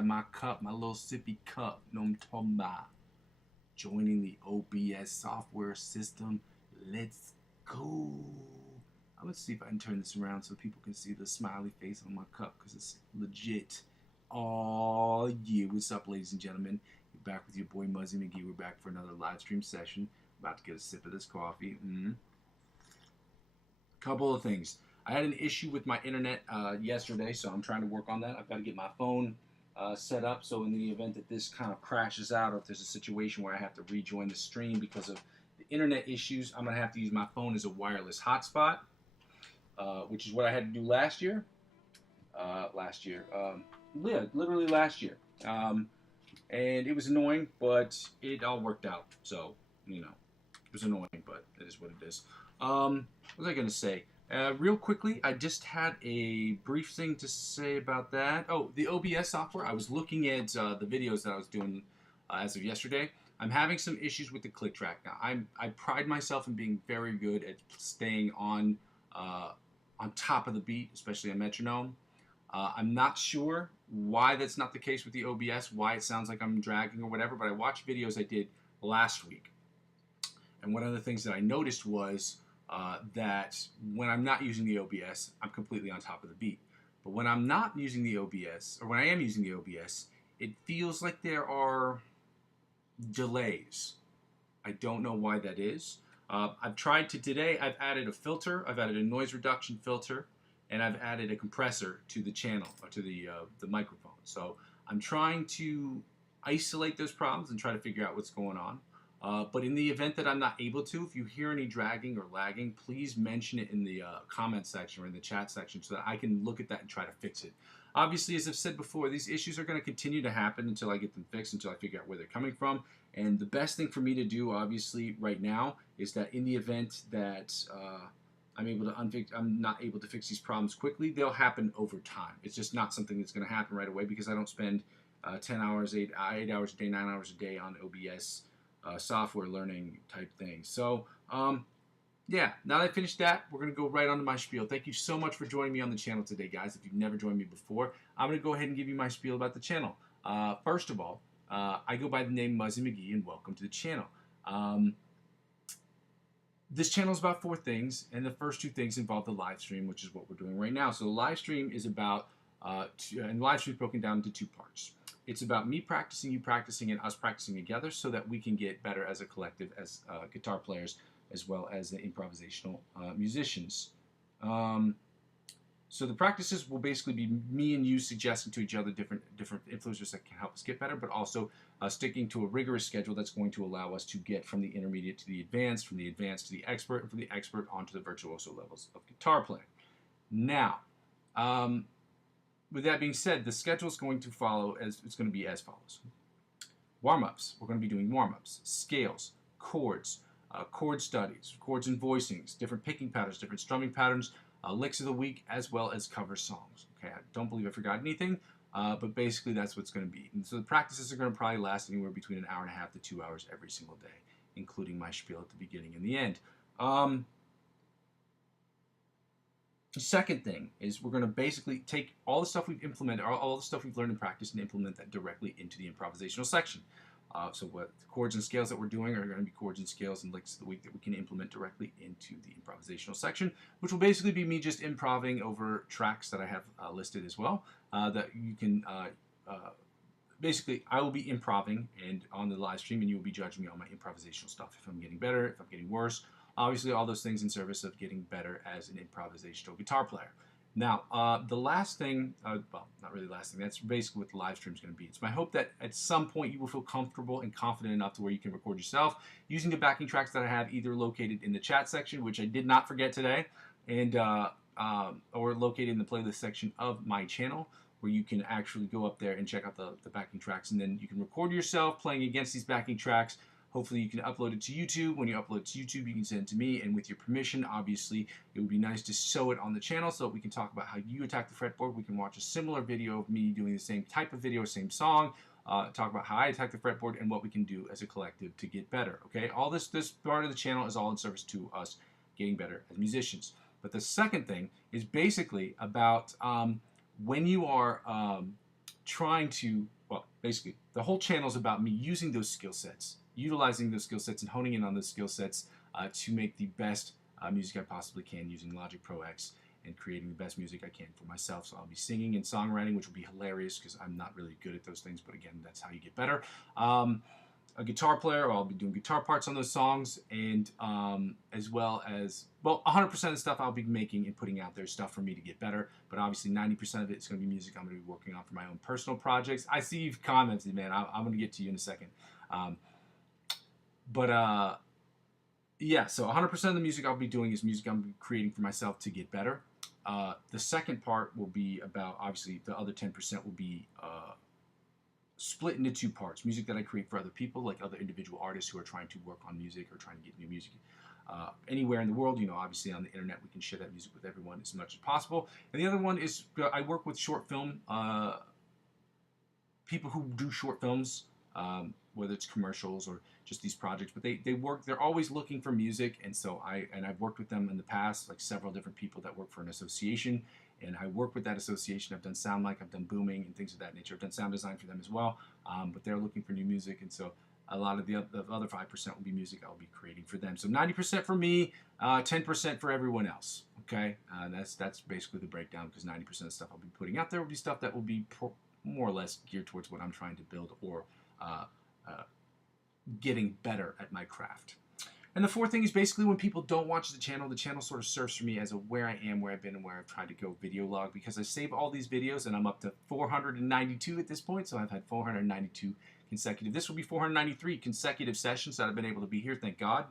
grab my cup, my little sippy cup. You know what I'm talking about? Joining the OBS software system. Let's go. I'm gonna see if I can turn this around so people can see the smiley face on my cup because it's legit. Oh yeah, what's up, ladies and gentlemen? You're back with your boy Muzzy McGee. We're back for another live stream session. About to get a sip of this coffee. Couple of things. I had an issue with my internet yesterday, so I'm trying to work on that. I've got to get my phone set up so in the event that this kind of crashes out or if there's a situation where I have to rejoin the stream because of the internet issues, I'm going to have to use my phone as a wireless hotspot, which is what I had to do last year. Yeah, literally last year. And it was annoying, but it all worked out. So, you know, it was annoying, but it is what it is. What was I going to say? Real quickly, I just had a brief thing to say about that. Oh, the OBS software. I was looking at the videos that I was doing as of yesterday. I'm having some issues with the click track now. I pride myself in being very good at staying on top of the beat, especially a metronome. I'm not sure why that's not the case with the OBS, why it sounds like I'm dragging or whatever, but I watched videos I did last week. And one of the things that I noticed was that when I'm not using the OBS, I'm completely on top of the beat. But when I'm not using the OBS, or when I am using the OBS, it feels like there are delays. I don't know why that is. I've tried to today, I've added a filter, I've added a noise reduction filter, and I've added a compressor to the channel, or to the microphone. So I'm trying to isolate those problems and try to figure out what's going on. But in the event that I'm not able to, if you hear any dragging or lagging, please mention it in the comment section or in the chat section so that I can look at that and try to fix it. Obviously, as I've said before, these issues are going to continue to happen until I get them fixed, until I figure out where they're coming from. And the best thing for me to do, obviously, right now, is that in the event that I'm not able to fix these problems quickly, they'll happen over time. It's just not something that's going to happen right away because I don't spend 10 hours, 8 hours a day, 9 hours a day on OBS software learning type things. So, yeah, now that I finished that, we're going to go right on to my spiel. Thank you so much for joining me on the channel today, guys. If you've never joined me before, I'm going to go ahead and give you my spiel about the channel. First of all, I go by the name Muzzy McGee, and welcome to the channel. This channel is about 4 things, and the first 2 things involve the live stream, which is what we're doing right now. So the live stream is about, and the live stream is broken down into 2 parts. It's about me practicing, you practicing, and us practicing together so that we can get better as a collective, as guitar players, as well as the improvisational musicians. So the practices will basically be me and you suggesting to each other different influencers that can help us get better, but also sticking to a rigorous schedule that's going to allow us to get from the intermediate to the advanced, from the advanced to the expert, and from the expert onto the virtuoso levels of guitar playing. Now, with that being said, the schedule is going to follow it's going to be as follows. Warm-ups. We're going to be doing warm-ups, scales, chords, chord studies, chords and voicings, different picking patterns, different strumming patterns, licks of the week, as well as cover songs. Okay, I don't believe I forgot anything, but basically that's what's going to be. And so the practices are going to probably last anywhere between 1.5 hours to 2 hours every single day, including my spiel at the beginning and the end. The second thing is we're going to basically take all the stuff we've implemented, all the stuff we've learned in practice, and implement that directly into the improvisational section. So what the chords and scales that we're doing are going to be chords and scales and licks of the week that we can implement directly into the improvisational section, which will basically be me just improving over tracks that I have listed as well. That you can basically, I will be improving and on the live stream, and you will be judging me on my improvisational stuff. If I'm getting better, if I'm getting worse, obviously all those things in service of getting better as an improvisational guitar player. Now, the last thing, well, not really the last thing, that's basically what the live stream is going to be. It's my hope that at some point you will feel comfortable and confident enough to where you can record yourself using the backing tracks that I have either located in the chat section, which I did not forget today, and or located in the playlist section of my channel, where you can actually go up there and check out the backing tracks, and then you can record yourself playing against these backing tracks. Hopefully you can upload it to YouTube. When you upload it to YouTube, you can send it to me, and with your permission, obviously, it would be nice to show it on the channel so that we can talk about how you attack the fretboard. We can watch a similar video of me doing the same type of video, same song, talk about how I attack the fretboard and what we can do as a collective to get better, okay? All this part of the channel is all in service to us getting better as musicians. But the second thing is basically about when you are trying to, well, basically, the whole channel is about me using those skill sets, utilizing those skill sets, and honing in on those skill sets to make the best music I possibly can using Logic Pro X and creating the best music I can for myself. So I'll be singing and songwriting, which will be hilarious because I'm not really good at those things, but again, that's how you get better. A guitar player, I'll be doing guitar parts on those songs, and as well as, well, 100% of the stuff I'll be making and putting out there is stuff for me to get better, but obviously 90% of it is going to be music I'm going to be working on for my own personal projects. I see you've commented, man. I'm going to get to you in a second. Yeah, so 100% of the music I'll be doing is music I'm creating for myself to get better. The second part will be about, obviously, the other 10% will be split into two parts. Music that I create for other people, like other individual artists who are trying to work on music or trying to get new music anywhere in the world. You know, obviously on the internet, we can share that music with everyone as much as possible. And the other one is I work with short film people who do short films, whether it's commercials or just these projects, but they're always looking for music, and so I've worked with them in the past, like several different people that work for an association, and I work with that association. I've done sound mic, I've done booming and things of that nature. I've done sound design for them as well, but they're looking for new music, and so a lot of the other 5% will be music I'll be creating for them. So 90% for me, 10% for everyone else. Okay, that's basically the breakdown, because 90% of the stuff I'll be putting out there will be stuff that will be more or less geared towards what I'm trying to build, or getting better at my craft. And the fourth thing is basically when people don't watch the channel sort of serves for me as a where I am, where I've been, and where I've tried to go video log, because I save all these videos, and I'm up to 492 at this point, so I've had 492 consecutive. This will be 493 consecutive sessions that I've been able to be here, thank God.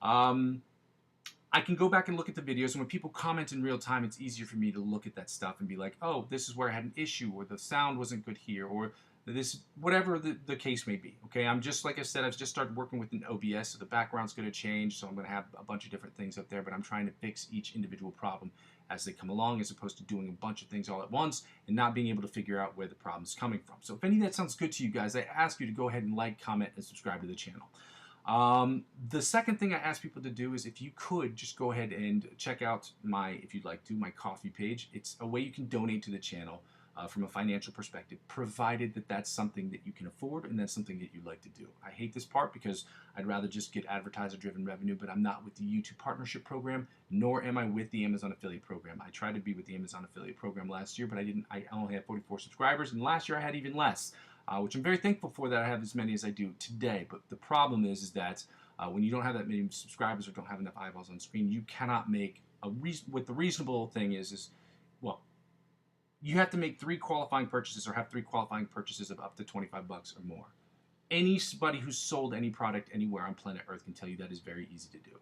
I can go back and look at the videos, and when people comment in real time, it's easier for me to look at that stuff and be like, oh, this is where I had an issue, or the sound wasn't good here, or this, whatever the case may be. Okay, I'm just, like I said, I've just started working with an OBS, so the background's going to change, so I'm going to have a bunch of different things up there, but I'm trying to fix each individual problem as they come along, as opposed to doing a bunch of things all at once and not being able to figure out where the problem's coming from. So if any of that sounds good to you guys, I ask you to go ahead and like, comment, and subscribe to the channel. The second thing I ask people to do is, if you could just go ahead and check out if you'd like to, my Ko-fi page. It's a way you can donate to the channel from a financial perspective, provided that that's something that you can afford and that's something that you'd like to do. I hate this part because I'd rather just get advertiser-driven revenue, but I'm not with the YouTube partnership program, nor am I with the Amazon affiliate program. I tried to be with the Amazon affiliate program last year, but I didn't. I only had 44 subscribers, and last year I had even less. Which I'm very thankful for, that I have as many as I do today. But the problem is that when you don't have that many subscribers or don't have enough eyeballs on screen, you cannot make what the reasonable thing is well, you have to make 3 qualifying purchases, or have 3 qualifying purchases of up to 25 bucks or more. Anybody who's sold any product anywhere on planet Earth can tell you that is very easy to do.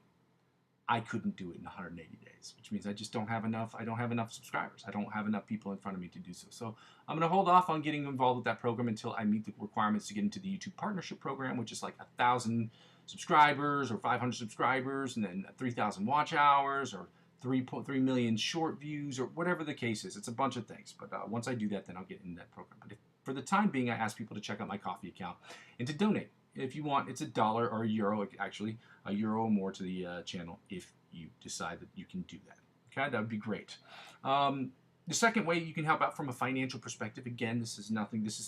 I couldn't do it in 180 days, which means I just don't have enough. I don't have enough subscribers. I don't have enough people in front of me to do so. So I'm going to hold off on getting involved with that program until I meet the requirements to get into the YouTube partnership program, which is like 1,000 subscribers or 500 subscribers, and then 3,000 watch hours, or 3.3 million short views, or whatever the case is. It's a bunch of things. But once I do that, then I'll get into that program. But for the time being, I ask people to check out my Ko-fi account and to donate. If you want, it's $1 or €1, actually, €1 or more to the channel, if you decide that you can do that. Okay, that would be great. The second way you can help out from a financial perspective, again, this is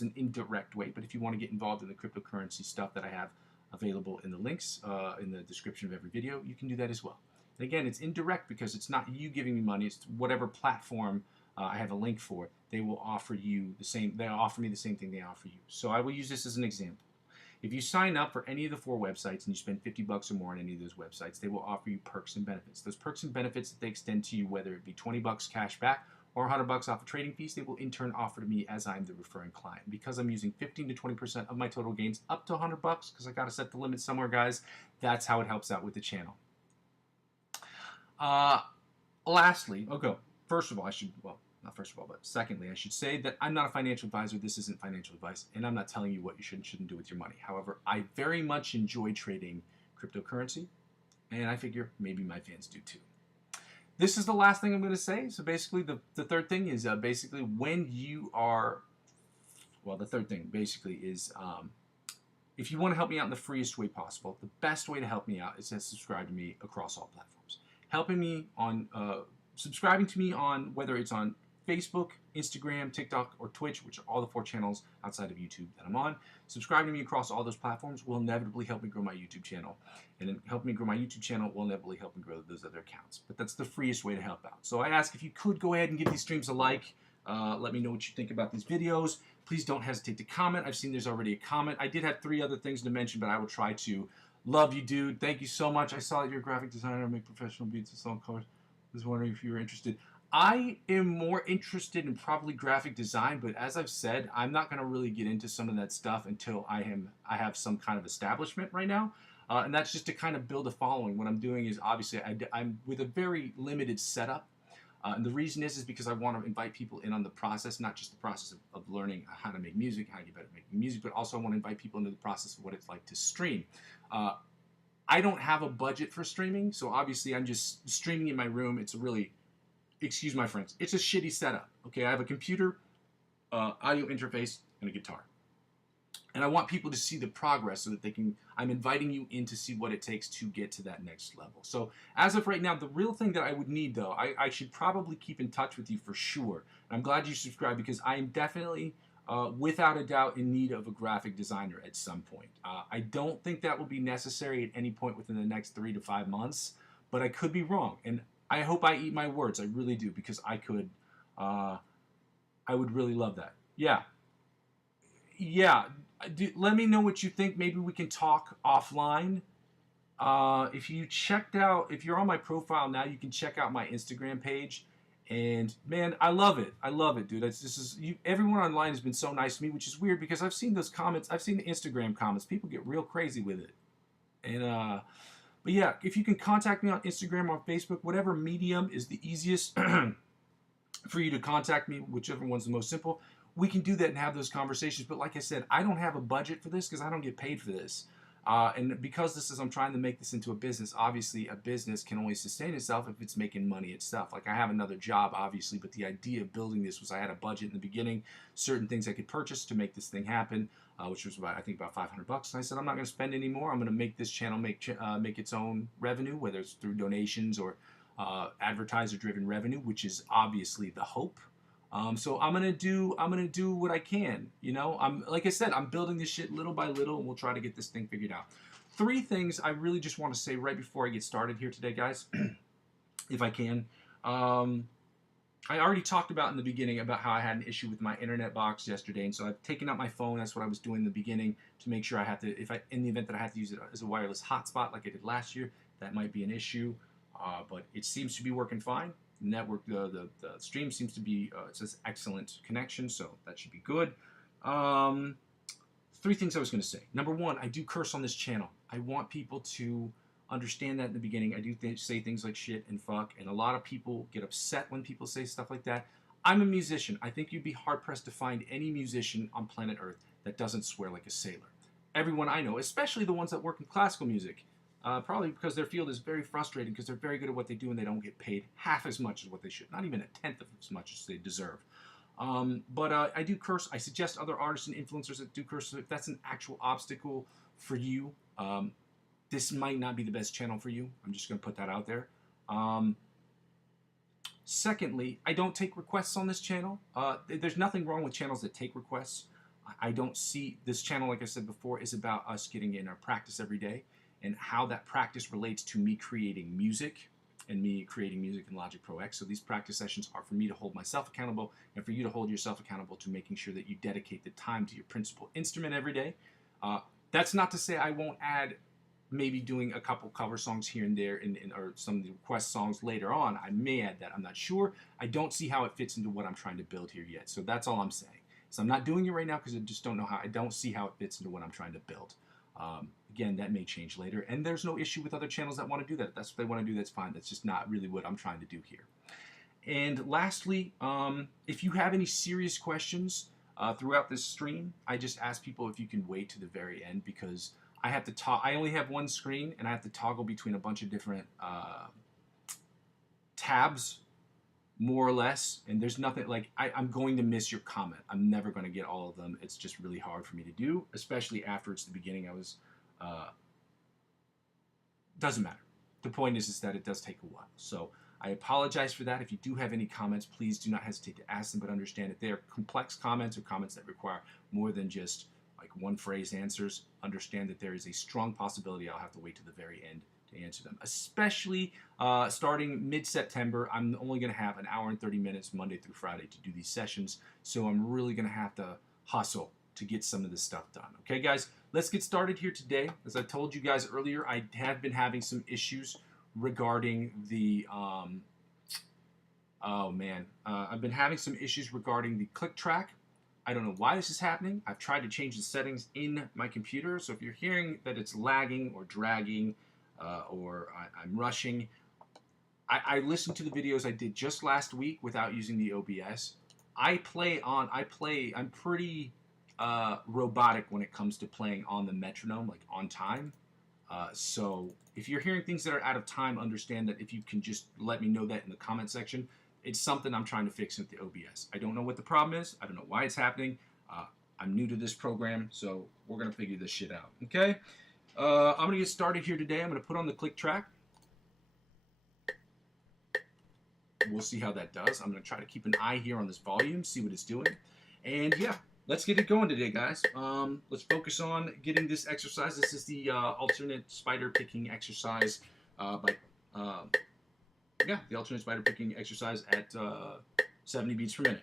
an indirect way, but if you want to get involved in the cryptocurrency stuff that I have available in the links in the description of every video, you can do that as well. And again, it's indirect because it's not you giving me money, it's whatever platform I have a link for, they will offer you the same, they offer me the same thing they offer you. So I will use this as an example. If you sign up for any of the 4 websites and you spend 50 bucks or more on any of those websites, they will offer you perks and benefits. Those perks and benefits that they extend to you, whether it be 20 bucks cash back or 100 bucks off of trading fees, they will in turn offer to me as I'm the referring client. Because I'm using 15 to 20% of my total gains up to 100 bucks, because I got to set the limit somewhere, guys, that's how it helps out with the channel. Lastly, first of all, not first of all, but secondly, I should say that I'm not a financial advisor. This isn't financial advice, and I'm not telling you what you should and shouldn't do with your money. However, I very much enjoy trading cryptocurrency, and I figure maybe my fans do too. This is the last thing I'm going to say. So basically, the third thing is basically when you are, the third thing basically is if you want to help me out in the freest way possible, the best way to help me out is to subscribe to me across all platforms. Helping me on, subscribing to me on, whether it's on Facebook, Instagram, TikTok, or Twitch, which are all the 4 channels outside of YouTube that I'm on. Subscribe to me across all those platforms will inevitably help me grow my YouTube channel. And then help me grow my YouTube channel will inevitably help me grow those other accounts. But that's the freest way to help out. So I ask if you could go ahead and give these streams a like. Let me know what you think about these videos. Please don't hesitate to comment. I've seen there's already a comment. I did have 3 other things to mention, but I will try to. Love you, dude. Thank you so much. I saw that you're a graphic designer and make professional beats and song covers. I was wondering if you were interested. I am more interested in probably graphic design, but as I've said, I'm not going to really get into some of that stuff until I have some kind of establishment right now. And that's just to kind of build a following. What I'm doing is obviously I'm with a very limited setup. And the reason is because I want to invite people in on the process, not just the process of learning how to make music, how to get better at making music, but also I want to invite people into the process of what it's like to stream. I don't have a budget for streaming, so obviously I'm just streaming in my room. It's a really, excuse my friends, it's a shitty setup. Okay, I have a computer, audio interface, and a guitar. And I want people to see the progress so that they can, I'm inviting you in to see what it takes to get to that next level. So as of right now, the real thing that I would need though, I should probably keep in touch with you for sure. And I'm glad you subscribed because I am definitely, without a doubt, in need of a graphic designer at some point. I don't think that will be necessary at any point within the next 3 to 5 months, but I could be wrong. And I hope I eat my words. I really do because I could, I would really love that. Yeah. Let me know what you think. Maybe we can talk offline. If you're on my profile now, you can check out my Instagram page. And man, I love it. I love it, dude. Everyone online has been so nice to me, which is weird because I've seen those comments. I've seen the Instagram comments. People get real crazy with it. And but yeah, if you can contact me on Instagram or Facebook, whatever medium is the easiest for you to contact me, whichever one's the most simple. We can do that and have those conversations. But like I said, I don't have a budget for this because I don't get paid for this. And because I'm trying to make this into a business, obviously a business can only sustain itself if it's making money itself. Like I have another job, obviously, but the idea of building this was I had a budget in the beginning, certain things I could purchase to make this thing happen, which was about $500. And I said, I'm not going to spend any more. I'm going to make this channel make its own revenue, whether it's through donations or advertiser-driven revenue, which is obviously the hope. So I'm gonna do what I can, you know. Like I said, I'm building this shit little by little, and we'll try to get this thing figured out. 3 things I really just want to say right before I get started here today, guys, if I can. I already talked about in the beginning about how I had an issue with my internet box yesterday, and so I've taken out my phone. That's what I was doing in the beginning to make sure I have to, in the event that I have to use it as a wireless hotspot like I did last year, that might be an issue. But it seems to be working fine. Network, the stream seems to be, it says excellent connection, so that should be good. 3 things I was going to say. Number 1, I do curse on this channel. I want people to understand that in the beginning. I do say things like shit and fuck, and a lot of people get upset when people say stuff like that. I'm a musician. I think you'd be hard-pressed to find any musician on planet Earth that doesn't swear like a sailor. Everyone I know, especially the ones that work in classical music, probably because their field is very frustrating because they're very good at what they do and they don't get paid half as much as what they should. Not even a tenth of as much as they deserve. But I do curse. I suggest other artists and influencers that do curse. If that's an actual obstacle for you, this might not be the best channel for you. I'm just going to put that out there. Secondly, I don't take requests on this channel. There's nothing wrong with channels that take requests. I don't see this channel, like I said before, is about us getting in our practice every day, and how that practice relates to me creating music and me creating music in Logic Pro X. So these practice sessions are for me to hold myself accountable and for you to hold yourself accountable to making sure that you dedicate the time to your principal instrument every day. That's not to say I won't add maybe doing a couple cover songs here and there or some of the request songs later on. I may add that. I'm not sure. I don't see how it fits into what I'm trying to build here yet. So that's all I'm saying. So I'm not doing it right now because I just don't know how. I don't see how it fits into what I'm trying to build. Again, that may change later, and there's no issue with other channels that want to do that. If that's what they want to do, that's fine. That's just not really what I'm trying to do here. And lastly, if you have any serious questions throughout this stream, I just ask people if you can wait to the very end because I have to talk. I only have one screen, and I have to toggle between a bunch of different tabs, more or less, and there's nothing like I'm going to miss your comment. I'm never going to get all of them. It's just really hard for me to do, especially after it's the beginning. Doesn't matter. The point is that it does take a while. So I apologize for that. If you do have any comments, please do not hesitate to ask them, but understand that they are complex comments or comments that require more than just like one phrase answers. Understand that there is a strong possibility I'll have to wait to the very end to answer them, especially starting mid-September. I'm only going to have an hour and 30 minutes Monday through Friday to do these sessions, so I'm really going to have to hustle to get some of this stuff done. Okay, guys, let's get started here today. As I told you guys earlier, I have been having some issues regarding the I've been having some issues regarding the click track. I don't know why this is happening. I've tried to change the settings in my computer, so if you're hearing that it's lagging or dragging or I'm rushing, I listened to the videos I did just last week without using the OBS. I'm pretty robotic when it comes to playing on the metronome, like on time. So if you're hearing things that are out of time, understand that if you can just let me know that in the comment section. It's something I'm trying to fix with the OBS. I don't know what the problem is. I don't know why it's happening. I'm new to this program, so we're going to figure this shit out. Okay? I'm going to get started here today. I'm going to put on the click track. We'll see how that does. I'm going to try to keep an eye here on this volume, see what it's doing. And yeah, let's get it going today, guys. Let's focus on getting this exercise. This is the alternate spider picking exercise the alternate spider picking exercise at 70 beats per minute.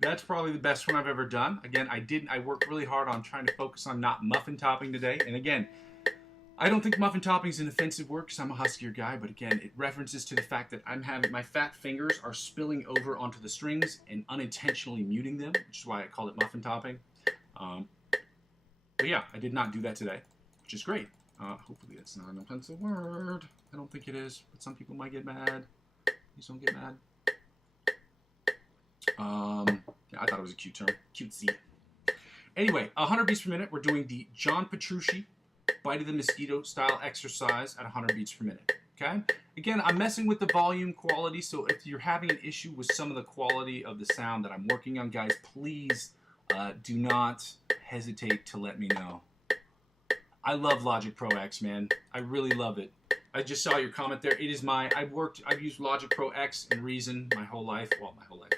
That's probably the best one I've ever done. Again, I worked really hard on trying to focus on not muffin topping today. And again, I don't think muffin topping is an offensive word because I'm a huskier guy, but again, it references to the fact that my fat fingers are spilling over onto the strings and unintentionally muting them, which is why I called it muffin topping. But yeah, I did not do that today, which is great. Hopefully that's not an offensive word. I don't think it is, but some people might get mad. Please don't get mad. Yeah, I thought it was a cute term. Cutesy. Anyway, 100 beats per minute. We're doing the John Petrucci Bite of the Mosquito style exercise at 100 beats per minute. Okay? Again, I'm messing with the volume quality, so if you're having an issue with some of the quality of the sound that I'm working on, guys, please do not hesitate to let me know. I love Logic Pro X, man. I really love it. I just saw your comment there. It is I've used Logic Pro X and Reason my whole life. Well, my whole life.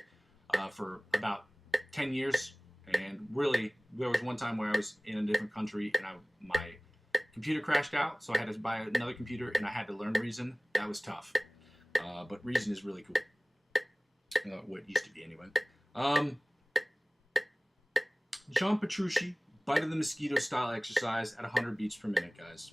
For about 10 years, and really there was one time where I was in a different country and my computer crashed out, so I had to buy another computer and I had to learn Reason. That was tough, but Reason is really cool. What it used to be anyway. John Petrucci Bite of the Mosquito style exercise at 100 beats per minute, guys.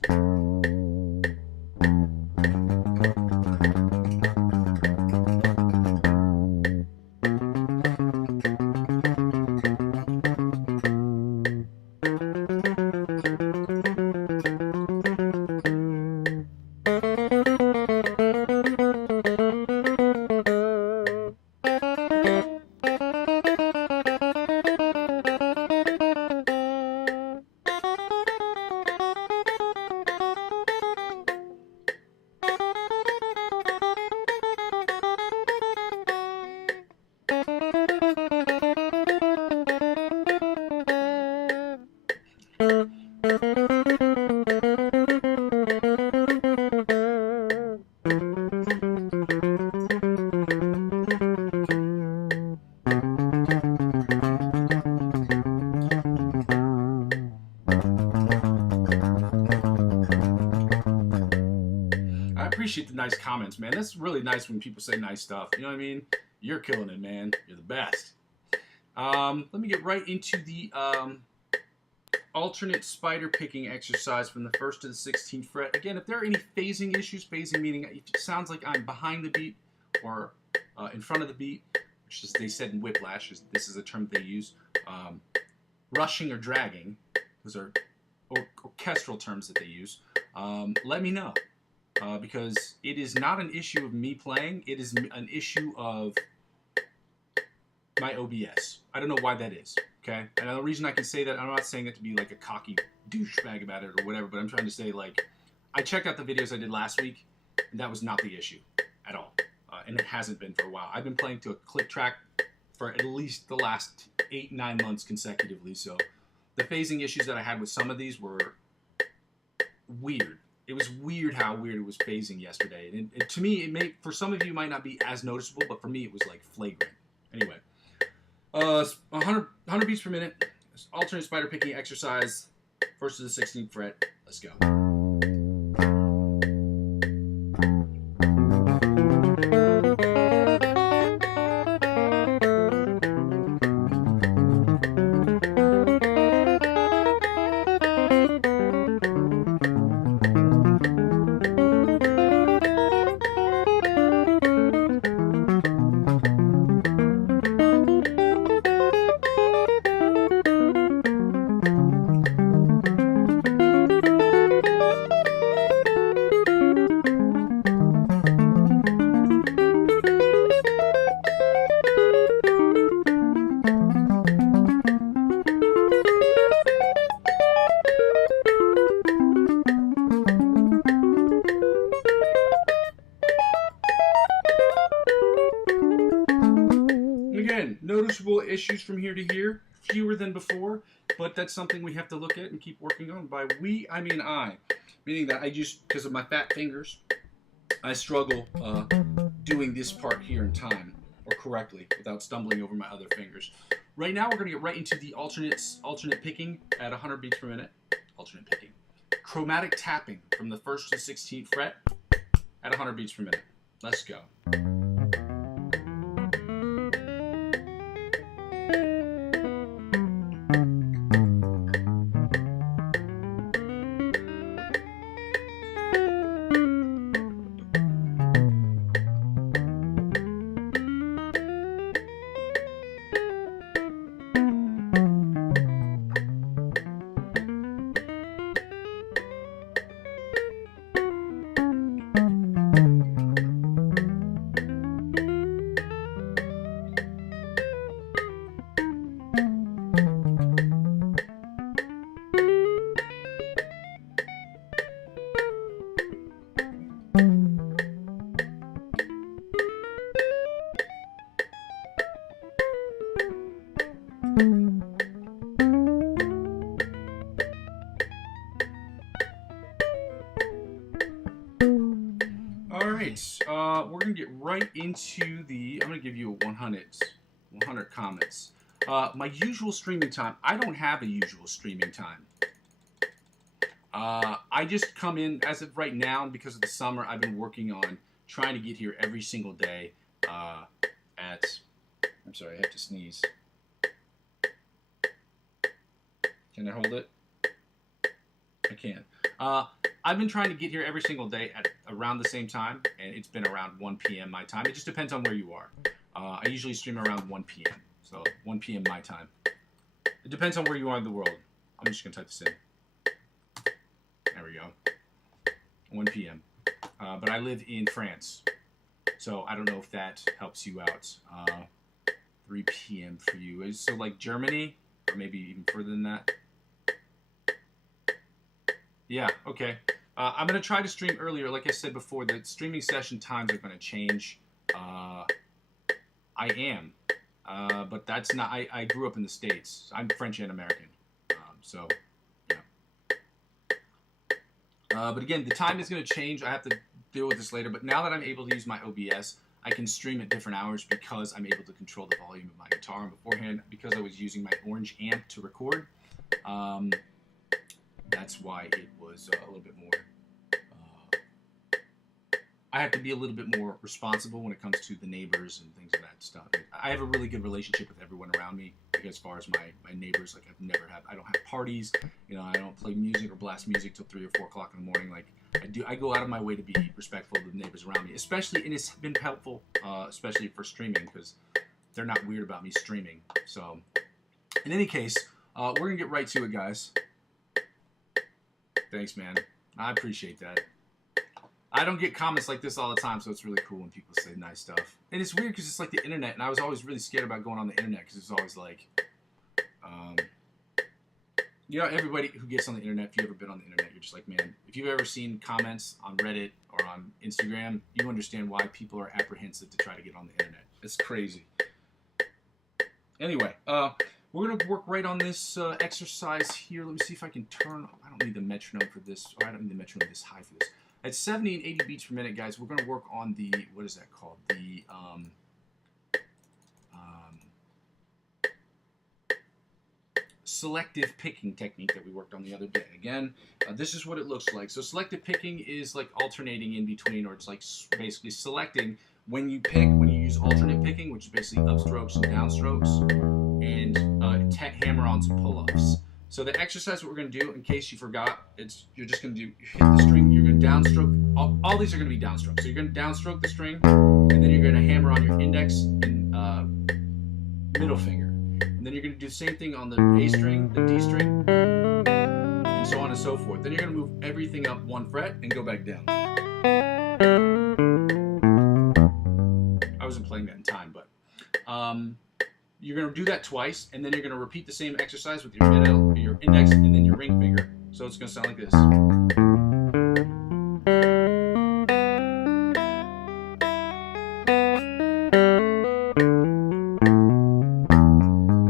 appreciate the nice comments, man. That's really nice when people say nice stuff. You know what I mean? You're killing it, man. You're the best. Let me get right into the alternate spider picking exercise from the 1st to the 16th fret. Again, if there are any phasing issues, phasing meaning if it sounds like I'm behind the beat or in front of the beat, which is, they said in Whiplash, this is a term they use, rushing or dragging, those are orchestral terms that they use, let me know. Because it is not an issue of me playing, it is an issue of my OBS. I don't know why that is, okay? And the reason I can say that, I'm not saying that to be like a cocky douchebag about it or whatever, but I'm trying to say, like, I checked out the videos I did last week, and that was not the issue at all. And it hasn't been for a while. I've been playing to a click track for at least the last 8-9 months consecutively, so the phasing issues that I had with some of these were weird. It was weird how weird it was phasing yesterday. And to me, it may, for some of you, it might not be as noticeable, but for me, it was like flagrant. Anyway, 100 beats per minute, alternate spider picking exercise, 1st to the 16th fret. Let's go. Again, noticeable issues from here to here, fewer than before, but that's something we have to look at and keep working on. By we, I mean I, meaning that I just, because of my fat fingers, I struggle doing this part here in time, or correctly, without stumbling over my other fingers. Right now, we're going to get right into the alternate picking at 100 beats per minute. Alternate picking. Chromatic tapping from the 1st to 16th fret at 100 beats per minute. Let's go. We're going to get right into the, I'm going to give you a 100 comments. My usual streaming time, I don't have a usual streaming time. I just come in, as of right now, because of the summer, I've been working on trying to get here every single day I'm sorry, I have to sneeze. Can I hold it? I can. I've been trying to get here every single day at around the same time, and it's been around 1 p.m. my time. It just depends on where you are. I usually stream around 1 p.m., so 1 p.m. my time. It depends on where you are in the world. I'm just going to type this in. There we go. 1 p.m. But I live in France, so I don't know if that helps you out. 3 p.m. for you. So like Germany, or maybe even further than that. Yeah, okay. I'm going to try to stream earlier. Like I said before, the streaming session times are going to change. I am. But that's not... I grew up in the States. I'm French and American. So, yeah. But again, the time is going to change. I have to deal with this later. But now that I'm able to use my OBS, I can stream at different hours because I'm able to control the volume of my guitar. And beforehand, because I was using my orange amp to record, that's why it was a little bit more I have to be a little bit more responsible when it comes to the neighbors and things of that stuff. I have a really good relationship with everyone around me. Like as far as my neighbors, like I don't have parties. You know, I don't play music or blast music till 3 or 4 o'clock in the morning. Like I go out of my way to be respectful of the neighbors around me, especially, and it's been helpful, especially for streaming, because they're not weird about me streaming. So, in any case, we're gonna get right to it, guys. Thanks, man. I appreciate that. I don't get comments like this all the time, so it's really cool when people say nice stuff. And it's weird because it's like the internet, and I was always really scared about going on the internet because it's always like, you know, everybody who gets on the internet, if you've ever been on the internet, you're just like, man, if you've ever seen comments on Reddit or on Instagram, you understand why people are apprehensive to try to get on the internet. It's crazy. Anyway, we're going to work right on this exercise here. Let me see if I can turn, I don't need the metronome for this, or I don't need the metronome this high for this. At 70 and 80 beats per minute, guys, we're going to work on the, what is that called? The selective picking technique that we worked on the other day. Again, this is what it looks like. So selective picking is like alternating in between, or it's like basically selecting when you pick, when you use alternate picking, which is basically upstrokes and downstrokes, and hammer on some pull-ups. So the exercise, what we're going to do, in case you forgot, you're just going to do, hit the string, you're going to downstroke, all these are going to be downstrokes. So you're going to downstroke the string, and then you're going to hammer on your index and middle finger. And then you're going to do the same thing on the A string, the D string, and so on and so forth. Then you're going to move everything up 1 fret and go back down. I wasn't playing that in time, but you're going to do that twice, and then you're going to repeat the same exercise with your middle, your index, and then your ring finger. So it's going to sound like this. And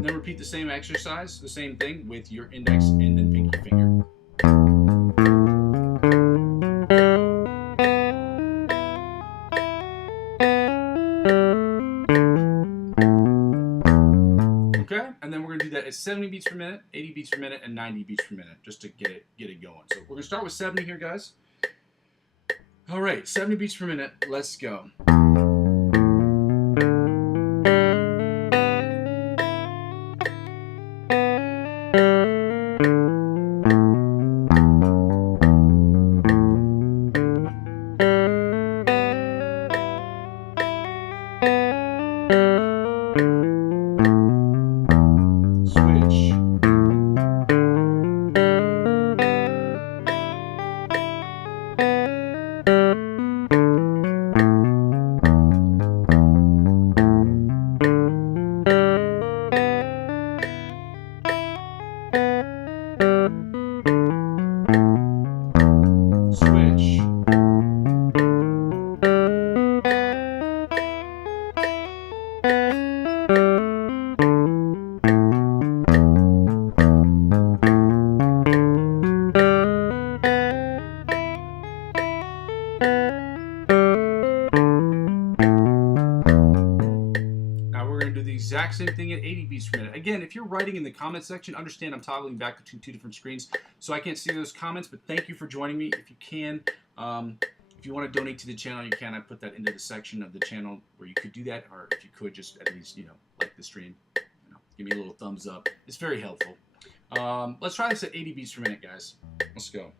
then repeat the same exercise, the same thing, with your index and then pinky finger. And then we're going to do that at 70 beats per minute, 80 beats per minute, and 90 beats per minute, just to get it going. So we're going to start with 70 here, guys. All right, 70 beats per minute. Let's go. Exact same thing at 80 beats per minute. Again, if you're writing in the comment section, understand I'm toggling back between 2 different screens, so I can't see those comments, but thank you for joining me. If you can, if you want to donate to the channel, you can. I put that into the section of the channel where you could do that, or if you could just at least, you know, like the stream, you know, give me a little thumbs up. It's very helpful. Let's try this at 80 beats per minute, guys. Let's go.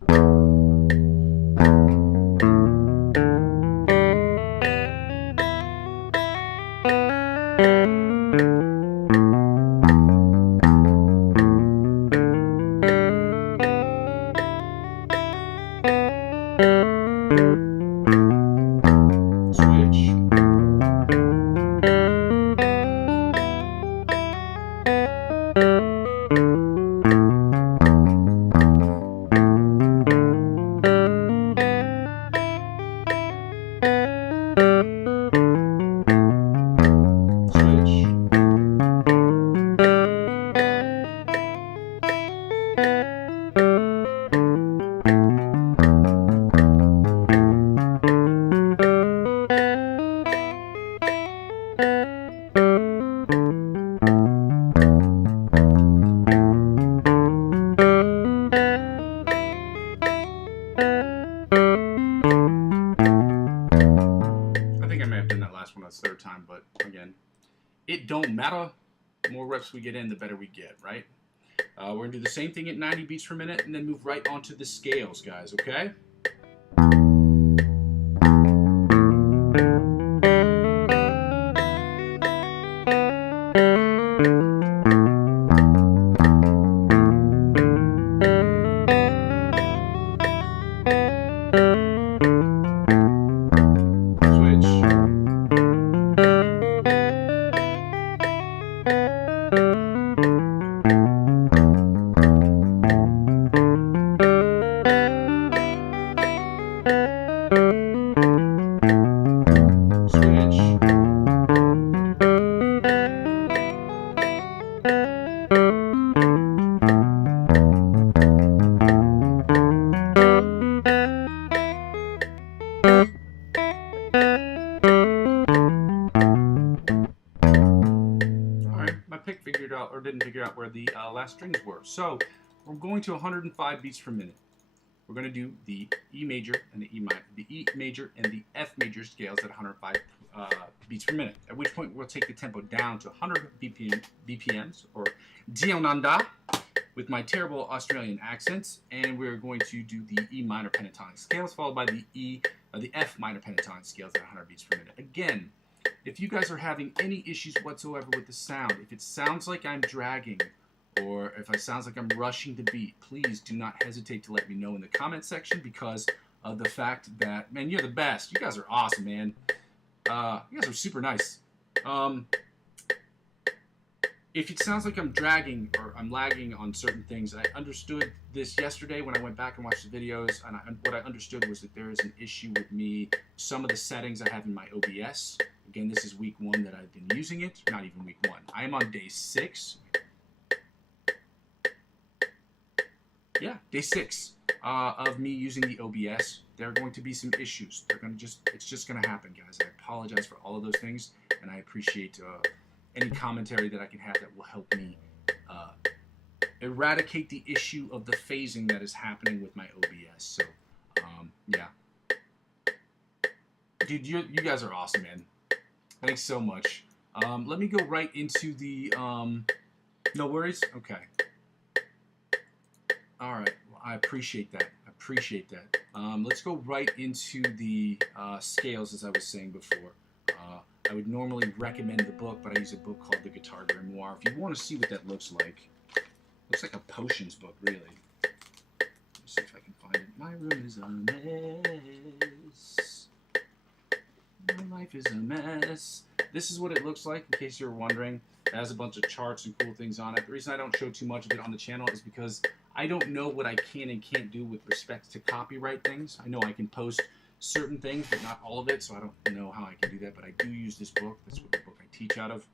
time, but again, it don't matter. The more reps we get in, the better we get, right? We're going to do the same thing at 90 beats per minute and then move right onto the scales, guys, okay? Didn't figure out where the last strings were. So we're going to 105 beats per minute. We're going to do the E major and the E major and the F major scales at 105 beats per minute. At which point we'll take the tempo down to 100 BPMs or Dionanda with my terrible Australian accents, and we're going to do the E minor pentatonic scales followed by the F minor pentatonic scales at 100 beats per minute. Again, if you guys are having any issues whatsoever with the sound, if it sounds like I'm dragging, or if it sounds like I'm rushing the beat, please do not hesitate to let me know in the comment section, because of the fact that, man, you're the best. You guys are awesome, man. You guys are super nice. If it sounds like I'm dragging or I'm lagging on certain things, I understood this yesterday when I went back and watched the videos, and what I understood was that there is an issue with me, some of the settings I have in my OBS. Again, this is week 1 that I've been using it, not even week 1. I am on day 6. Yeah, day 6 of me using the OBS. There are going to be some issues. It's just going to happen, guys. I apologize for all of those things, and I appreciate any commentary that I can have that will help me eradicate the issue of the phasing that is happening with my OBS. So, yeah. Dude, you guys are awesome, man. Thanks so much. Let me go right into the, no worries? Okay. All right. Well, I appreciate that. Let's go right into the scales, as I was saying before. I would normally recommend the book, but I use a book called The Guitar Grimoire. If you want to see what that looks like like a potions book, really. Let's see if I can find it. My room is a mess. My life is a mess. This is what it looks like, in case you're wondering. It has a bunch of charts and cool things on it. The reason I don't show too much of it on the channel is because I don't know what I can and can't do with respect to copyright things. I know I can post certain things, but not all of it, so I don't know how I can do that, but I do use this book. That's what the book I teach out of.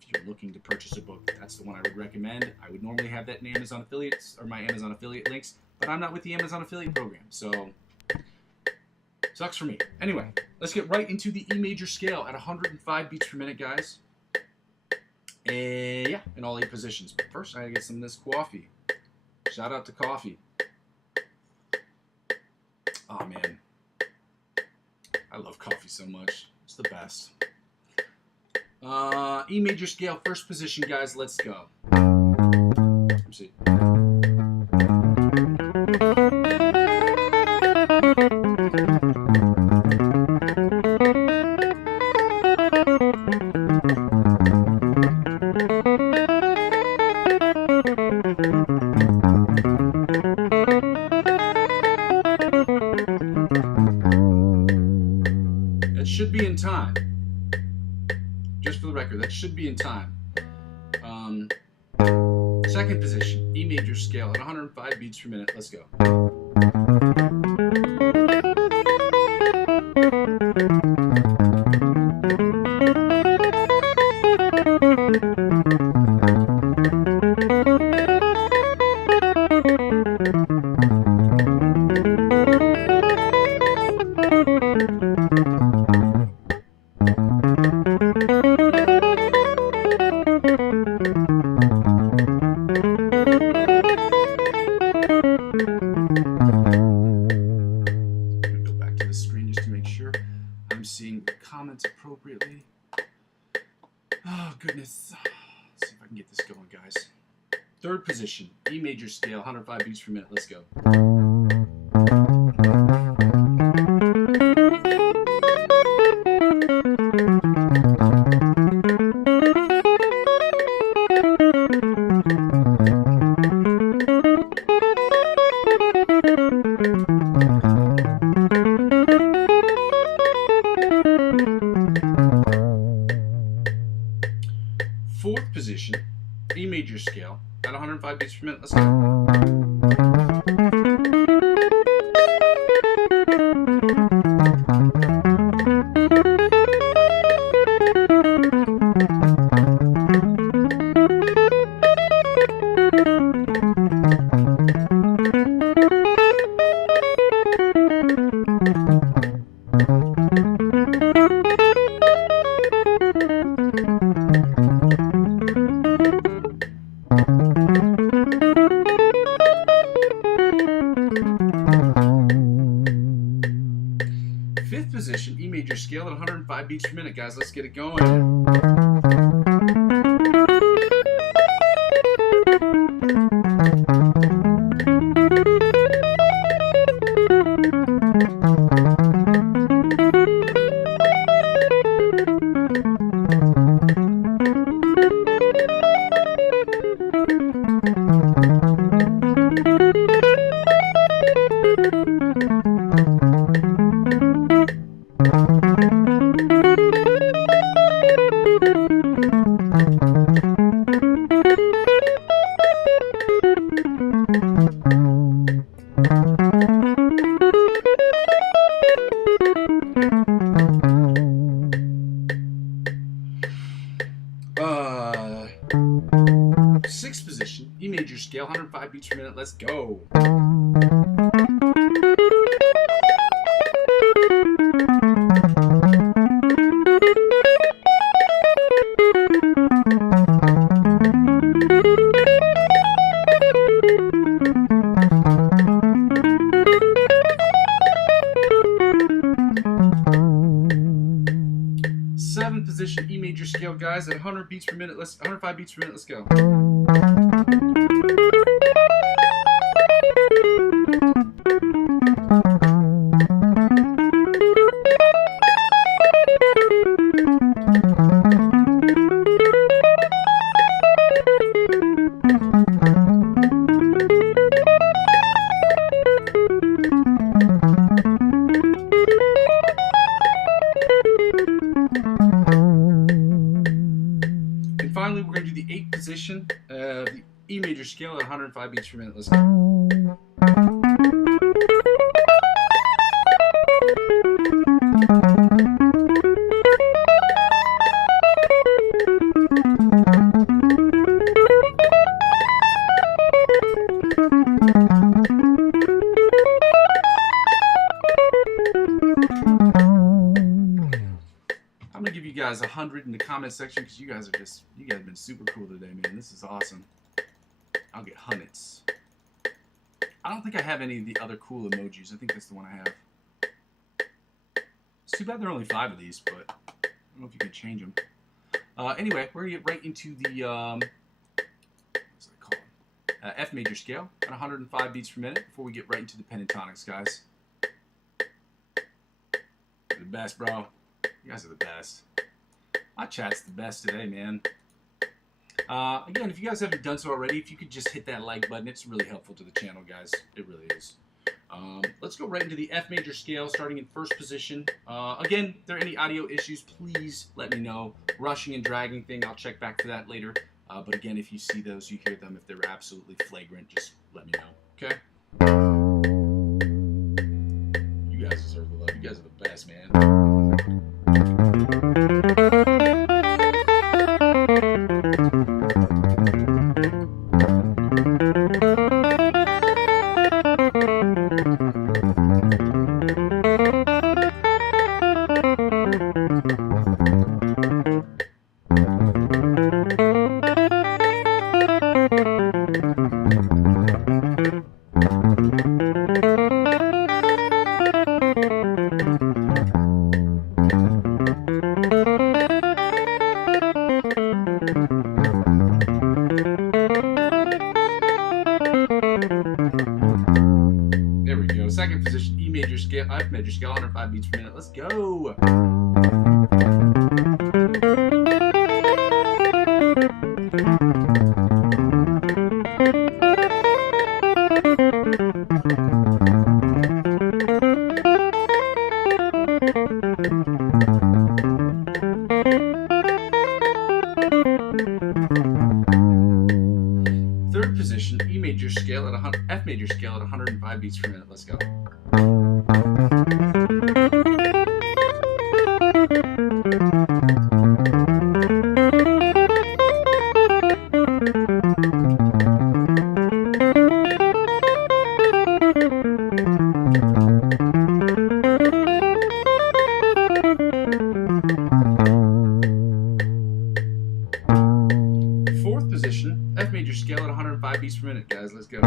If you're looking to purchase a book, that's the one I would recommend. I would normally have that in Amazon affiliates, or my Amazon affiliate links, but I'm not with the Amazon affiliate program, so sucks for me. Anyway, let's get right into the E major scale at 105 beats per minute, guys. And yeah, in all 8 positions. But first, I gotta get some of this coffee. Shout out to coffee. Oh man, I love coffee so much. It's the best. E major scale, first position, guys. Let's go. Let's see. That should be in time. Just for the record, that should be in time. Second position, E major scale at 105 beats per minute. Let's go. appropriately. Oh, goodness. Let's see if I can get this going, guys. Third position, E major scale, 105 beats per minute. Let's go. Fourth position, E major scale, at 105 beats per minute. Let's go. Fifth position, E major scale at 105 beats per minute, guys. Let's get it going. Sixth position, E major scale, 105 beats per minute. Let's go. 7th position, E major scale, guys, at 100 beats per minute. 105 beats per minute. Let's go. Finally, we're going to do the 8th position, the E major scale at 105 beats per minute. Let's go. I'm gonna give you guys 100 in the comment section because you guys have been super cool today, man. This is awesome. I'll get hundreds. I don't think I have any of the other cool emojis. I think that's the one I have. It's too bad there are only 5 of these, but I don't know if you can change them. Anyway, we're gonna get right into the what's that called? F major scale at 105 beats per minute before we get right into the pentatonics, guys. You're the best, bro. You guys are the best. My chat's the best today, man. Again, if you guys haven't done so already, if you could just hit that like button, it's really helpful to the channel, guys. It really is. Let's go right into the F major scale, starting in first position. Again, if there are any audio issues, please let me know. Rushing and dragging thing, I'll check back to that later. But again, if you see those, you hear them, if they're absolutely flagrant, just let me know, okay? You guys deserve the love. You guys are the best, man. major scale, 105 beats per minute. Let's go. Third position, E major scale at F major scale at 105 beats per minute. Let's go. Fourth position, F major scale at 105 beats per minute, guys. Let's go.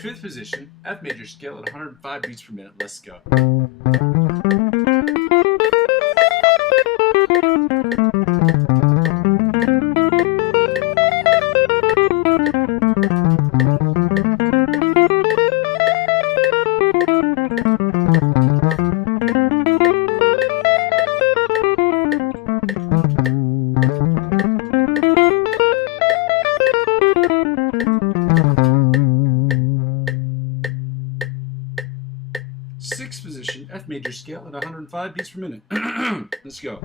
Fifth position, F major scale at 105 beats per minute. Let's go. Sixth position, F major scale at 105 beats per minute. Let's go.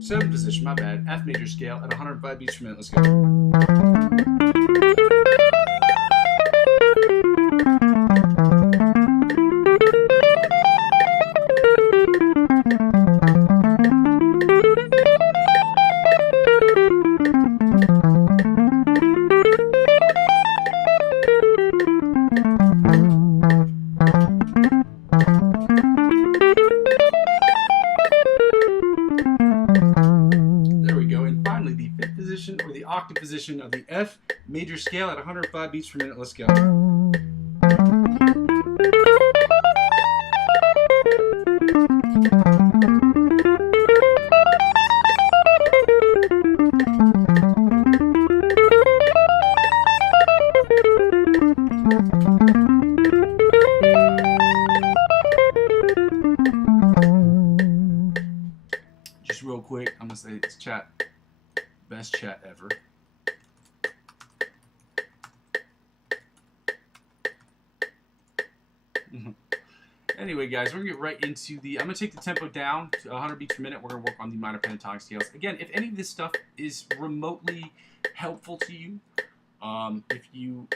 Seventh position, my bad, F major scale at 105 beats per minute. Let's go. Or the octave position of the F major scale at 105 beats per minute. Let's go. Just real quick, I'm gonna say it's chat. Best chat ever. Anyway, guys, we're gonna get right into I'm gonna take the tempo down to 100 beats per minute. We're gonna work on the minor pentatonic scales. Again, if any of this stuff is remotely helpful to you,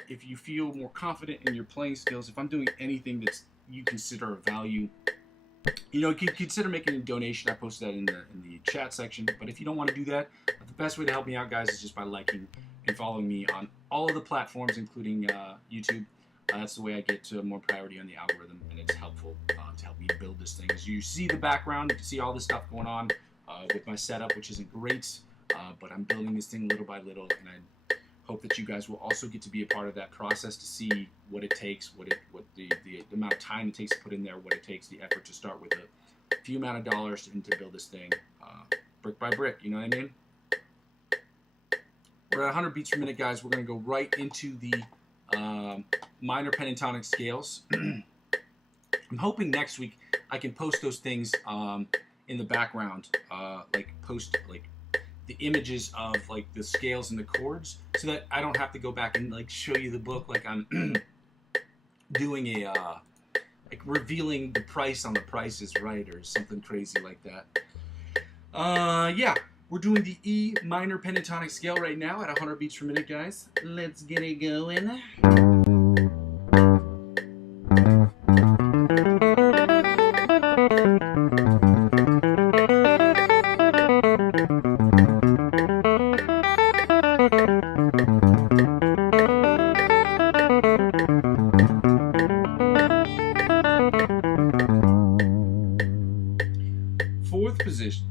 if you feel more confident in your playing skills, if I'm doing anything that's you consider of value, you can consider making a donation. I posted that in the chat section. But if you don't want to do that, the best way to help me out, guys, is just by liking and following me on all of the platforms, including YouTube. That's the way I get to more priority on the algorithm, and it's helpful to help me build this thing. As you see the background, you can see all this stuff going on with my setup, which isn't great, but I'm building this thing little by little, and I hope that you guys will also get to be a part of that process to see what it takes, what the amount of time it takes to put in there, what it takes, the effort to start with a few amount of dollars and to build this thing brick by brick. You know what I mean? We're at 100 beats per minute, guys. We're going to go right into the minor pentatonic scales. I'm hoping next week I can post those things in the background, like the images of like the scales and the chords, so that I don't have to go back and like show you the book like I'm doing a like revealing the price on The Price is Right or something crazy like that. Yeah, we're doing the E minor pentatonic scale right now at 100 beats per minute, guys. Let's get it going. Fourth position,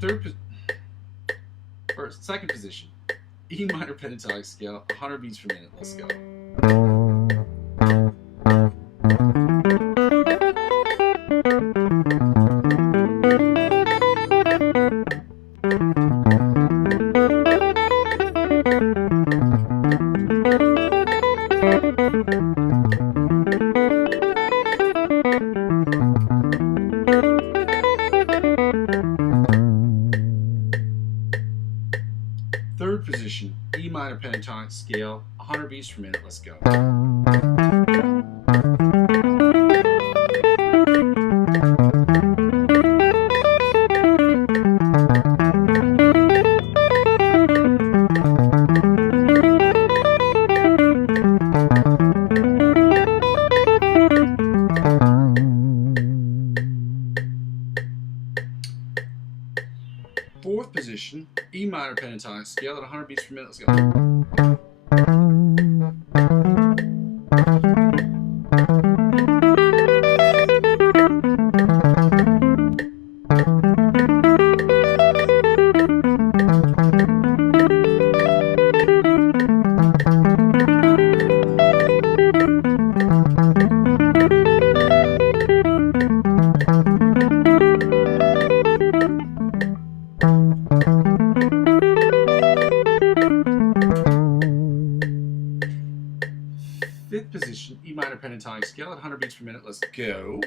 second position, E minor pentatonic scale, 100 beats per minute. Let's go. Third position, E minor pentatonic scale, 100 beats per minute. Let's go. Fourth position, E minor pentatonic scale at 100 beats per minute. Let's go. Fifth position, E minor pentatonic scale at 100 beats per minute. Let's go.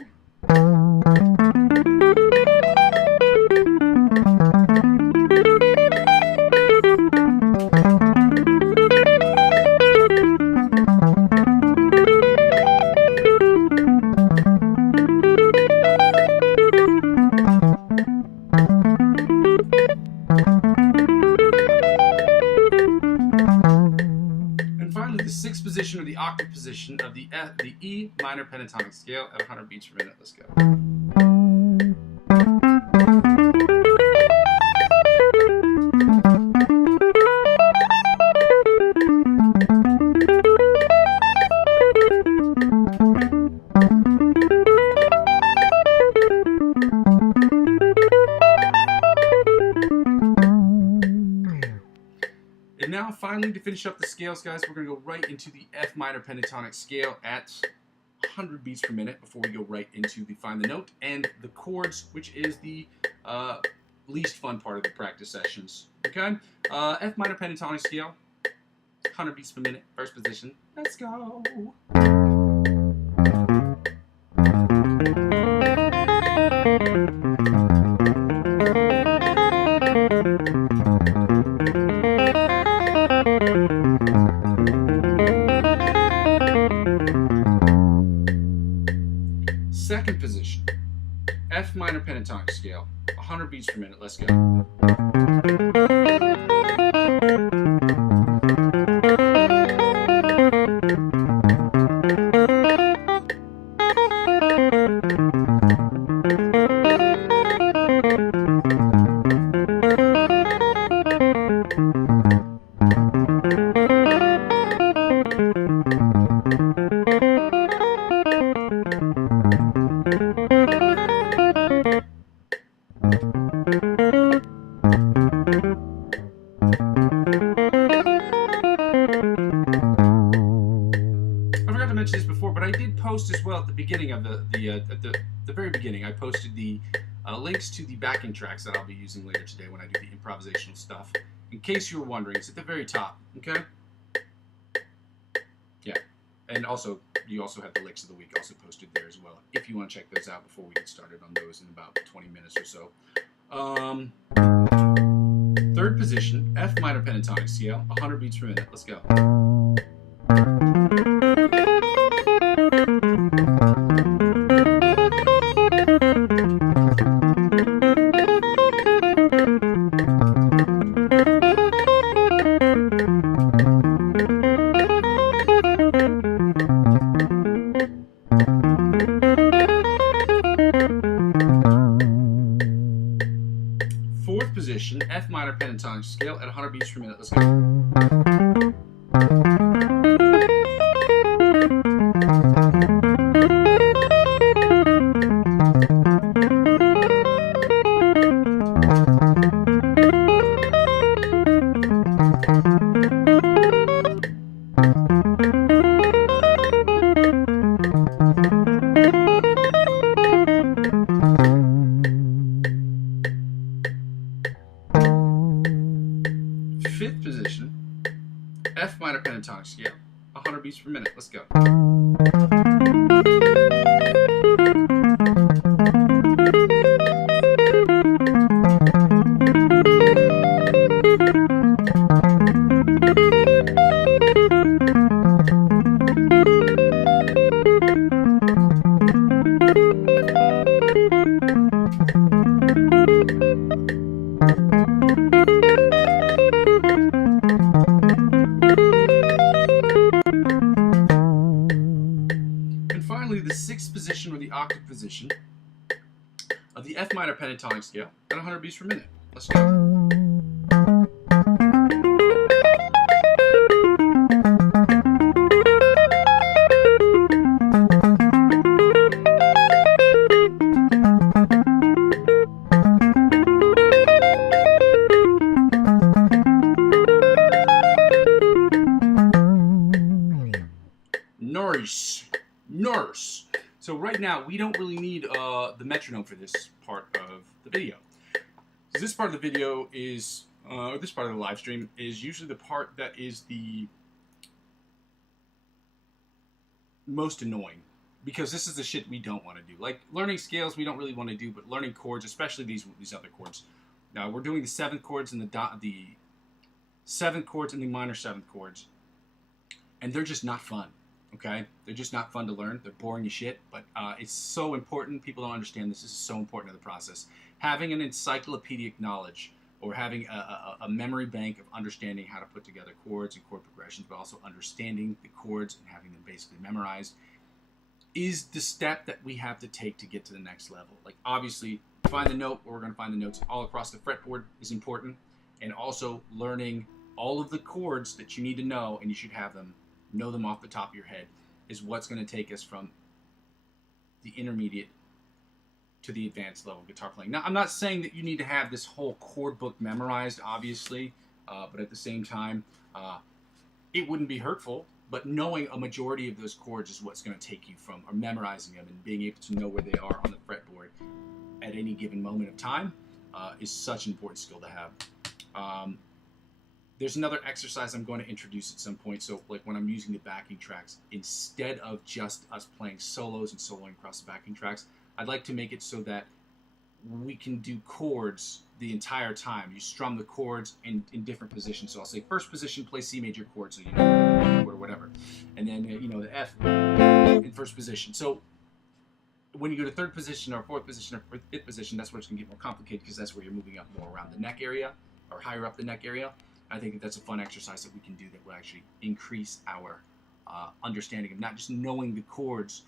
The sixth position or the octave position of the E minor pentatonic scale at 100 beats per minute. Let's go. And now, finally, to finish up the scales, guys, we're going to go right into the F minor pentatonic scale at 100 beats per minute before we go right into the find the note and the chords, which is the least fun part of the practice sessions. Okay? F minor pentatonic scale, 100 beats per minute, first position. Let's go. Second position, F minor pentatonic scale, 100 beats per minute. Let's go. Mentioned this before, but I did post as well at the beginning of the very beginning. I posted the links to the backing tracks that I'll be using later today when I do the improvisational stuff. In case you were wondering, it's at the very top. Okay. Yeah, and also you also have the licks of the week also posted there as well. If you want to check those out before we get started on those in about 20 minutes or so. Third position, F minor pentatonic scale, 100 beats per minute. Let's go. Fourth position, F minor pentatonic scale at 100 beats per minute. Let's go. Fifth position, F minor pentatonic scale, 100 beats per minute. Let's go. Finally, the sixth position, or the octave position, of the F minor pentatonic scale at 100 beats per minute. Let's go. Nurse. So right now, we don't really need the metronome for this part of the video. So this part of the video is, or this part of the live stream, is usually the part that is the most annoying. Because this is the shit we don't want to do. Like, learning scales we don't really want to do, but learning chords, especially these other chords. Now, we're doing the seventh chords and the seventh chords and the minor seventh chords. And they're just not fun. Okay, they're just not fun to learn. They're boring as shit, but it's so important. People don't understand this. This is so important to the process. Having an encyclopedic knowledge, or having a memory bank of understanding how to put together chords and chord progressions, but also understanding the chords and having them basically memorized, is the step that we have to take to get to the next level. Like, obviously, find the note, or we're going to find the notes all across the fretboard is important, and also learning all of the chords that you need to know, and you should have them. Know them off the top of your head, is what's going to take us from the intermediate to the advanced level guitar playing. Now, I'm not saying that you need to have this whole chord book memorized, obviously, but at the same time, it wouldn't be hurtful. But knowing a majority of those chords is what's going to take you from, or memorizing them and being able to know where they are on the fretboard at any given moment of time is such an important skill to have. There's another exercise I'm going to introduce at some point. So, like, when I'm using the backing tracks, instead of just us playing solos and soloing across the backing tracks, I'd like to make it so that we can do chords the entire time. You strum the chords in different positions. So I'll say first position, play C major chord, so you know the chord or whatever, and then you know the F in first position. So when you go to third position or fourth position or fifth position, that's where it's going to get more complicated, because that's where you're moving up more around the neck area or higher up the neck area. I think that's a fun exercise that we can do that will actually increase our understanding of not just knowing the chords,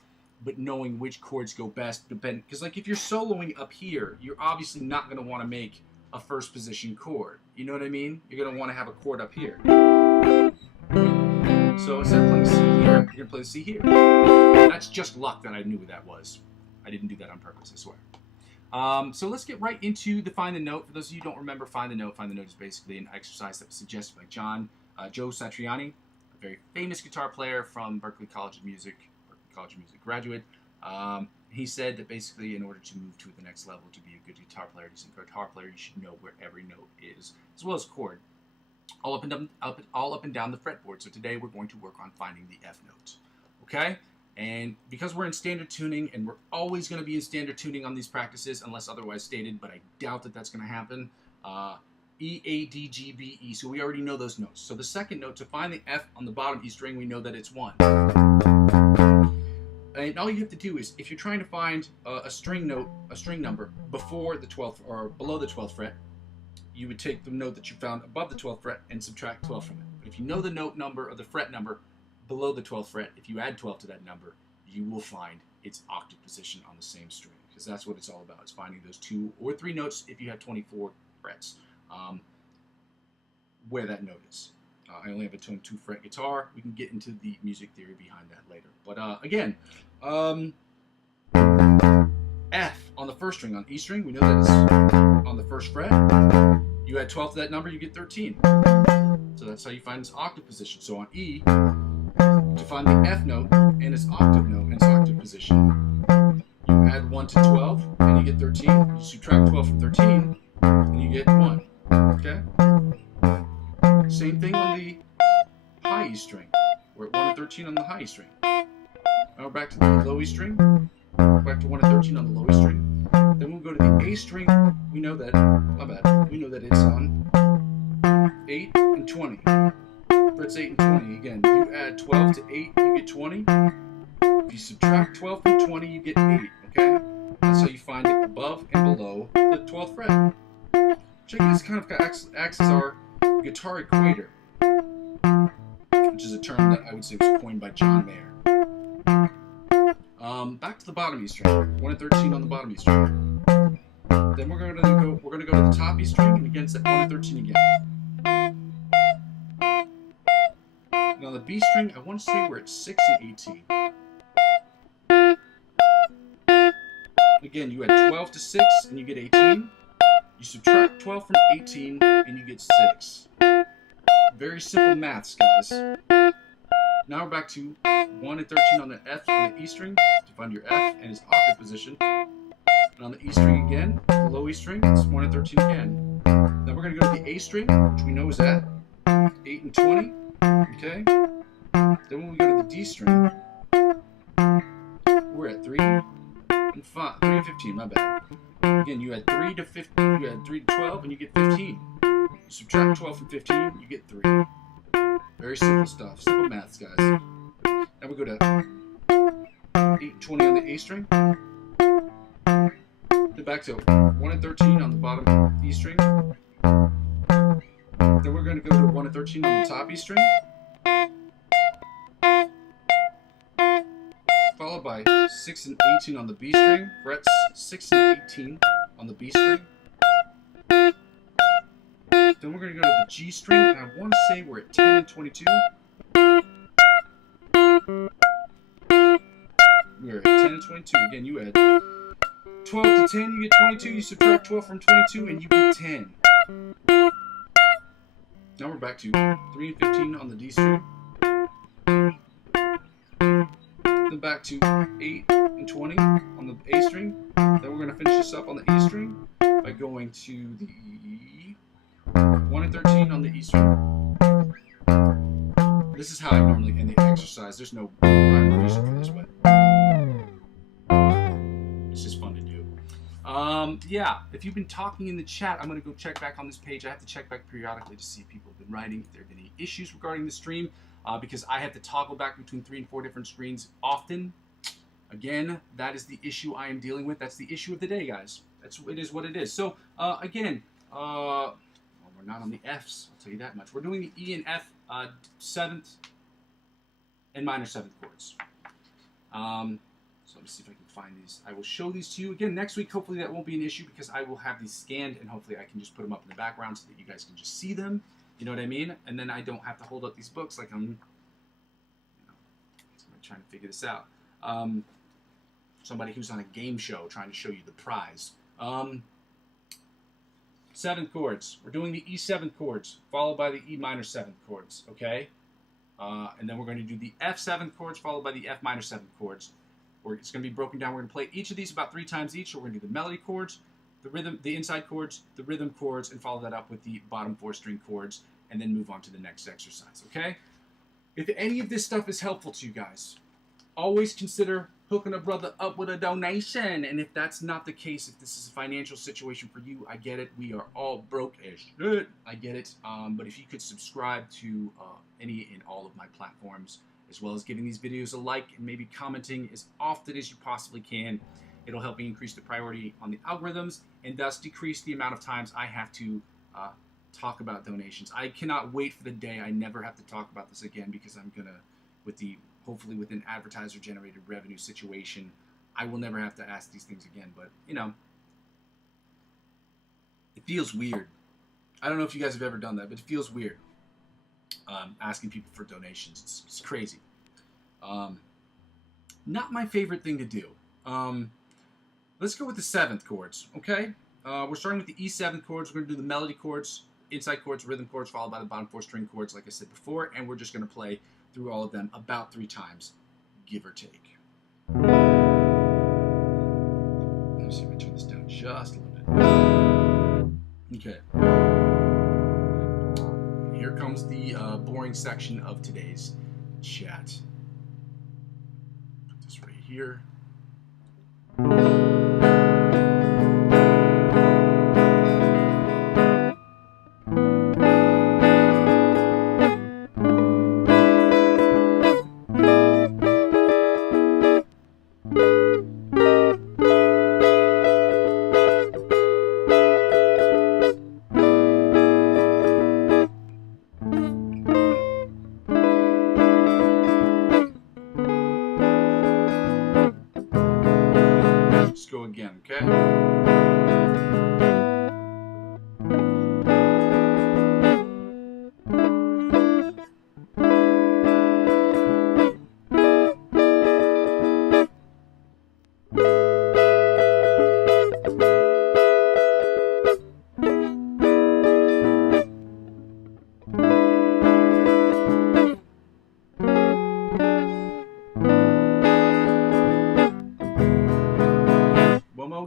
but knowing which chords go best. Because, like, if you're soloing up here, you're obviously not going to want to make a first position chord. You know what I mean? You're going to want to have a chord up here. So instead of playing C here, you're going to play the C here. That's just luck that I knew what that was. I didn't do that on purpose, I swear. So let's get right into the Find the Note. For those of you who don't remember Find the Note is basically an exercise that was suggested by Joe Satriani, a very famous guitar player from Berklee College of Music graduate. He said that basically in order to move to the next level, to be a good guitar player, decent guitar player, you should know where every note is, as well as chord, all up and down the fretboard. So today we're going to work on finding the F note. Okay? And because we're in standard tuning, and we're always going to be in standard tuning on these practices, unless otherwise stated, but I doubt that that's going to happen, E, A, D, G, B, E. So we already know those notes. So the second note, to find the F on the bottom E string, we know that it's 1. And all you have to do is, if you're trying to find a string note, a string number before the 12th or below the 12th fret, you would take the note that you found above the 12th fret and subtract 12 from it. But if you know the note number or the fret number below the 12th fret, if you add 12 to that number, you will find its octave position on the same string, because that's what it's all about. It's finding those 2 or 3 notes if you have 24 frets, where that note is. I only have a 2-fret guitar. We can get into the music theory behind that later. But again, F on the first string, on E string, we know that it's on the first fret. You add 12 to that number, you get 13. So that's how you find its octave position. So on E, to find the F note and its octave note and its octave position, you add 1 to 12 and you get 13. You subtract 12 from 13 and you get 1. Okay? Same thing on the high E string. We're at 1 and 13 on the high E string. Now we're back to the low E string. Back to 1 and 13 on the low E string. Then we'll go to the A string. We know that, my bad, we know that it's on 8 and 20. Frets 8 and 20. Again, you add 12 to 8, you get 20. If you subtract 12 from 20, you get 8. Okay? That's how you find it above and below the 12th fret. Check this kind of acts as our guitar equator, which is a term that I would say was coined by John Mayer. Back to the bottom E string, 1 and 13 on the bottom E string. Then we're going to go to the top E string, and against that 1 and 13 again. And on the B string, I want to say we're at 6 and 18. Again, you add 12 to 6 and you get 18. You subtract 12 from 18 and you get 6. Very simple maths, guys. Now we're back to 1 and 13 on the F on the E string to find your F and its octave position. And on the E string again, the low E string, it's 1 and 13 again. Then we're going to go to the A string, which we know is at 8 and 20. Okay? Then when we go to the D string, we're at 3 and 15, my bad. Again, you add 3 to 15, you add 3 to 12, and you get 15. You subtract 12 from 15, you get 3. Very simple stuff. Simple maths, guys. Now we go to 8 and 20 on the A string. Then back to 1 and 13 on the bottom E string. Then we're going to go to 1 and 13 on the top E string. Followed by 6 and 18 on the B string. Frets 6 and 18 on the B string. Then we're going to go to the G string, and I want to say we're at 10 and 22. We're at 10 and 22. Again, you add 12 to 10, you get 22. You subtract 12 from 22, and you get 10. Now we're back to 3 and 15 on the D string. Then back to 8 and 20 on the A string. Then we're going to finish this up on the E string by going to the 1 and 13 on the E string. This is how I normally end the exercise. There's no rhyme or reason for this, but it's just fun to do. Yeah, if you've been talking in the chat, I'm going to go check back on this page. I have to check back periodically to see if people have been writing, if there have been any issues regarding the stream, because I have to toggle back between 3 and 4 different screens often. Again, that is the issue I am dealing with. That's the issue of the day, guys. It is what it is. So, again, we're not on the Fs, I'll tell you that much. We're doing the E and F 7th and minor 7th chords. So let me see if I can find these. I will show these to you. Again, next week, hopefully that won't be an issue because I will have these scanned and hopefully I can just put them up in the background so that you guys can just see them. You know what I mean? And then I don't have to hold up these books like I'm trying to figure this out. Somebody who's on a game show trying to show you the prize. 7th chords. We're doing the E7 chords, followed by the E minor 7th chords, okay? And then we're going to do the F7 chords, followed by the F minor 7th chords. It's going to be broken down. We're going to play each of these about 3 times each. So we're going to do the melody chords, the rhythm, the inside chords, the rhythm chords, and follow that up with the bottom 4 string chords, and then move on to the next exercise, okay? If any of this stuff is helpful to you guys, always consider hooking a brother up with a donation. And if that's not the case, if this is a financial situation for you, I get it. We are all broke as shit. I get it. But if you could subscribe to any and all of my platforms, as well as giving these videos a like and maybe commenting as often as you possibly can, it'll help me increase the priority on the algorithms and thus decrease the amount of times I have to talk about donations. I cannot wait for the day I never have to talk about this again, because I'm gonna, hopefully with an advertiser generated revenue situation, I will never have to ask these things again. But you know, it feels weird. I don't know if you guys have ever done that, but it feels weird asking people for donations. It's crazy. Not my favorite thing to do. Let's go with the 7th chords, okay? We're starting with the E7 chords. We're going to do the melody chords, inside chords, rhythm chords, followed by the bottom 4 string chords, like I said before, and we're just going to play through all of them about 3 times, give or take. Let me see if I turn this down just a little bit. Okay. Here comes the boring section of today's chat. Put this right here. Go again, okay?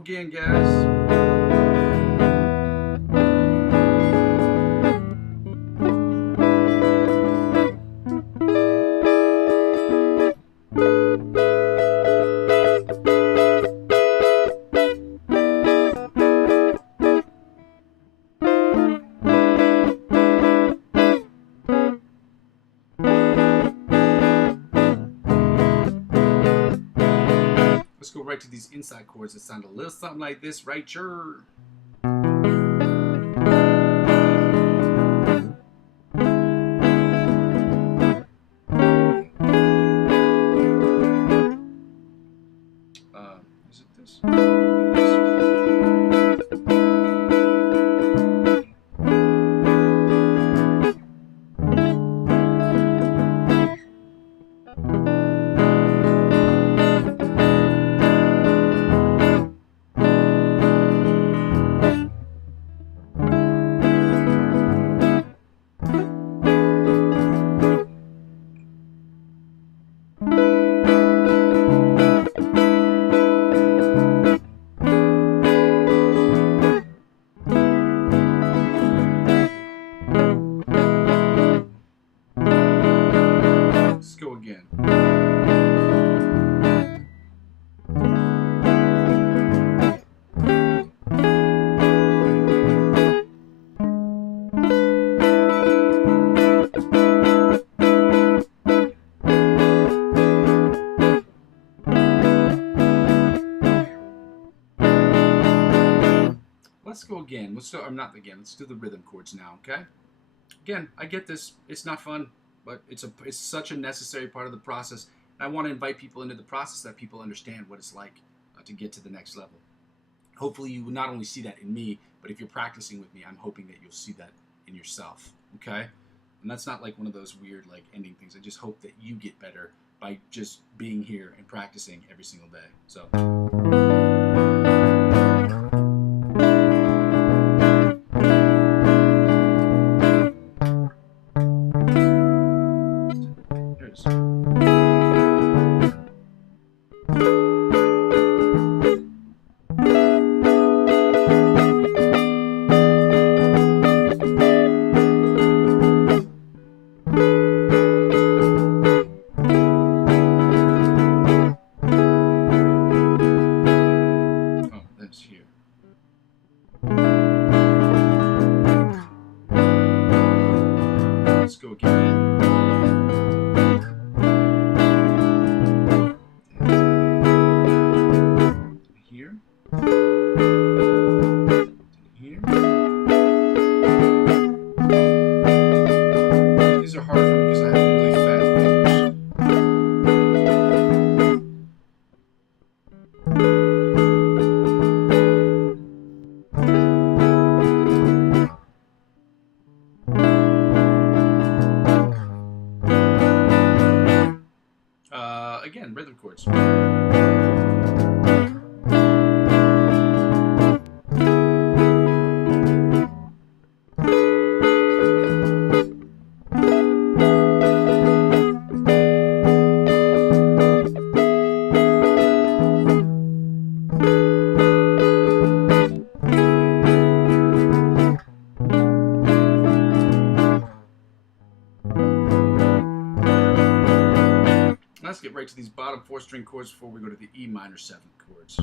Again, guys. Let's go right to these inside chords that sound a little something like this right here. Is it this? Let's go again. Let's do the rhythm chords now, okay? Again, I get this. It's not fun, but it's such a necessary part of the process. And I want to invite people into the process so that people understand what it's like to get to the next level. Hopefully you will not only see that in me, but if you're practicing with me, I'm hoping that you'll see that in yourself, okay? And that's not like one of those weird like ending things. I just hope that you get better by just being here and practicing every single day. So. again, rhythm chords. Let's get right to these bottom 4-string chords before we go to the E minor 7 chords.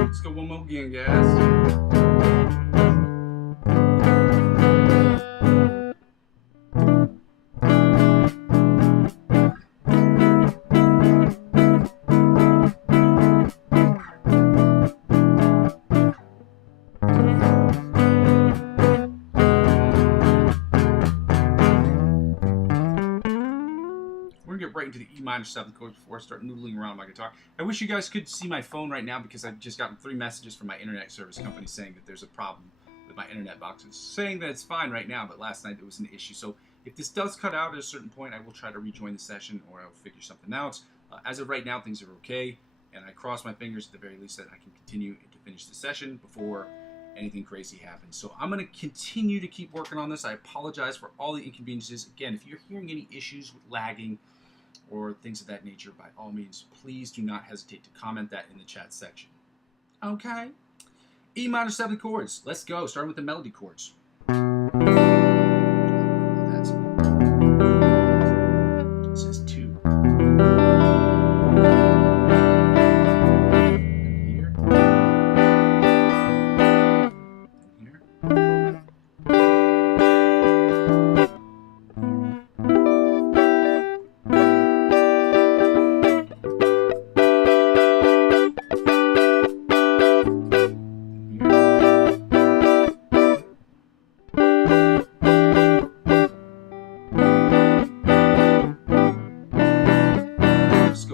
Let's go one more again, guys. Get right into the E minor 7th chords before I start noodling around my guitar. I wish you guys could see my phone right now because I've just gotten 3 messages from my internet service company saying that there's a problem with my internet box. It's saying that it's fine right now, but last night there was an issue. So if this does cut out at a certain point, I will try to rejoin the session or I'll figure something out. As of right now, things are okay, and I cross my fingers at the very least that I can continue to finish the session before anything crazy happens. So I'm going to continue to keep working on this. I apologize for all the inconveniences. Again, if you're hearing any issues with lagging or things of that nature, by all means, please do not hesitate to comment that in the chat section. Okay? E minor 7 chords. Let's go. Starting with the melody chords. That's it says 2. And here. And here.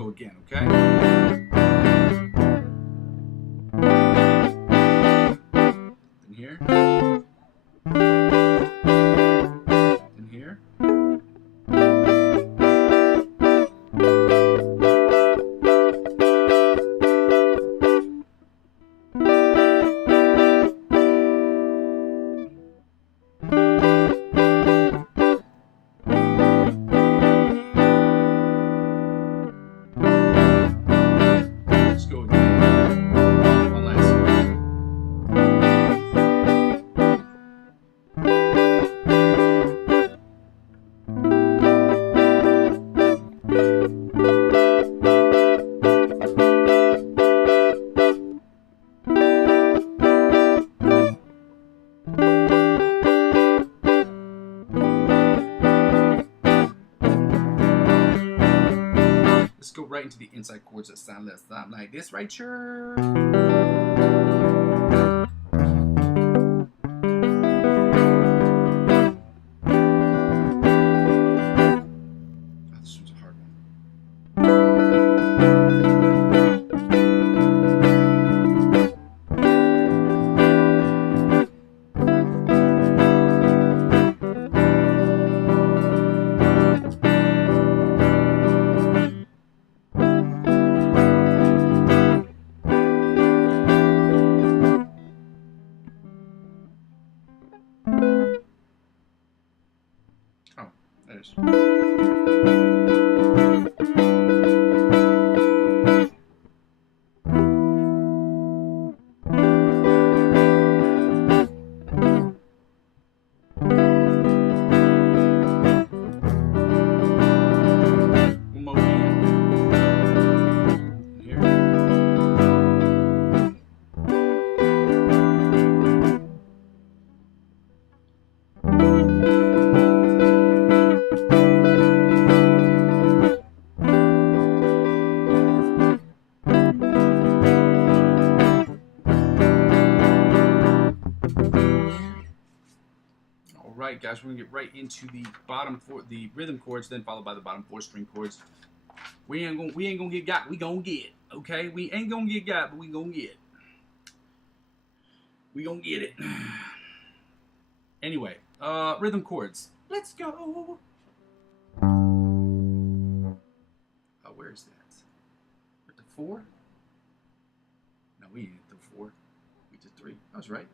Again, okay? And here. And here. Go right into the inside chords that sound like this right here. This one's a hard one. Oh, there's. right, guys, we're gonna get right into the the rhythm chords, then followed by the bottom 4 string chords. We ain't gonna get got. We gonna get. Okay, we ain't gonna get got, but we gonna get. We gonna get it. Anyway, rhythm chords. Let's go. Where is that? With the 4? No, we didn't hit the 4. We did 3. I was right.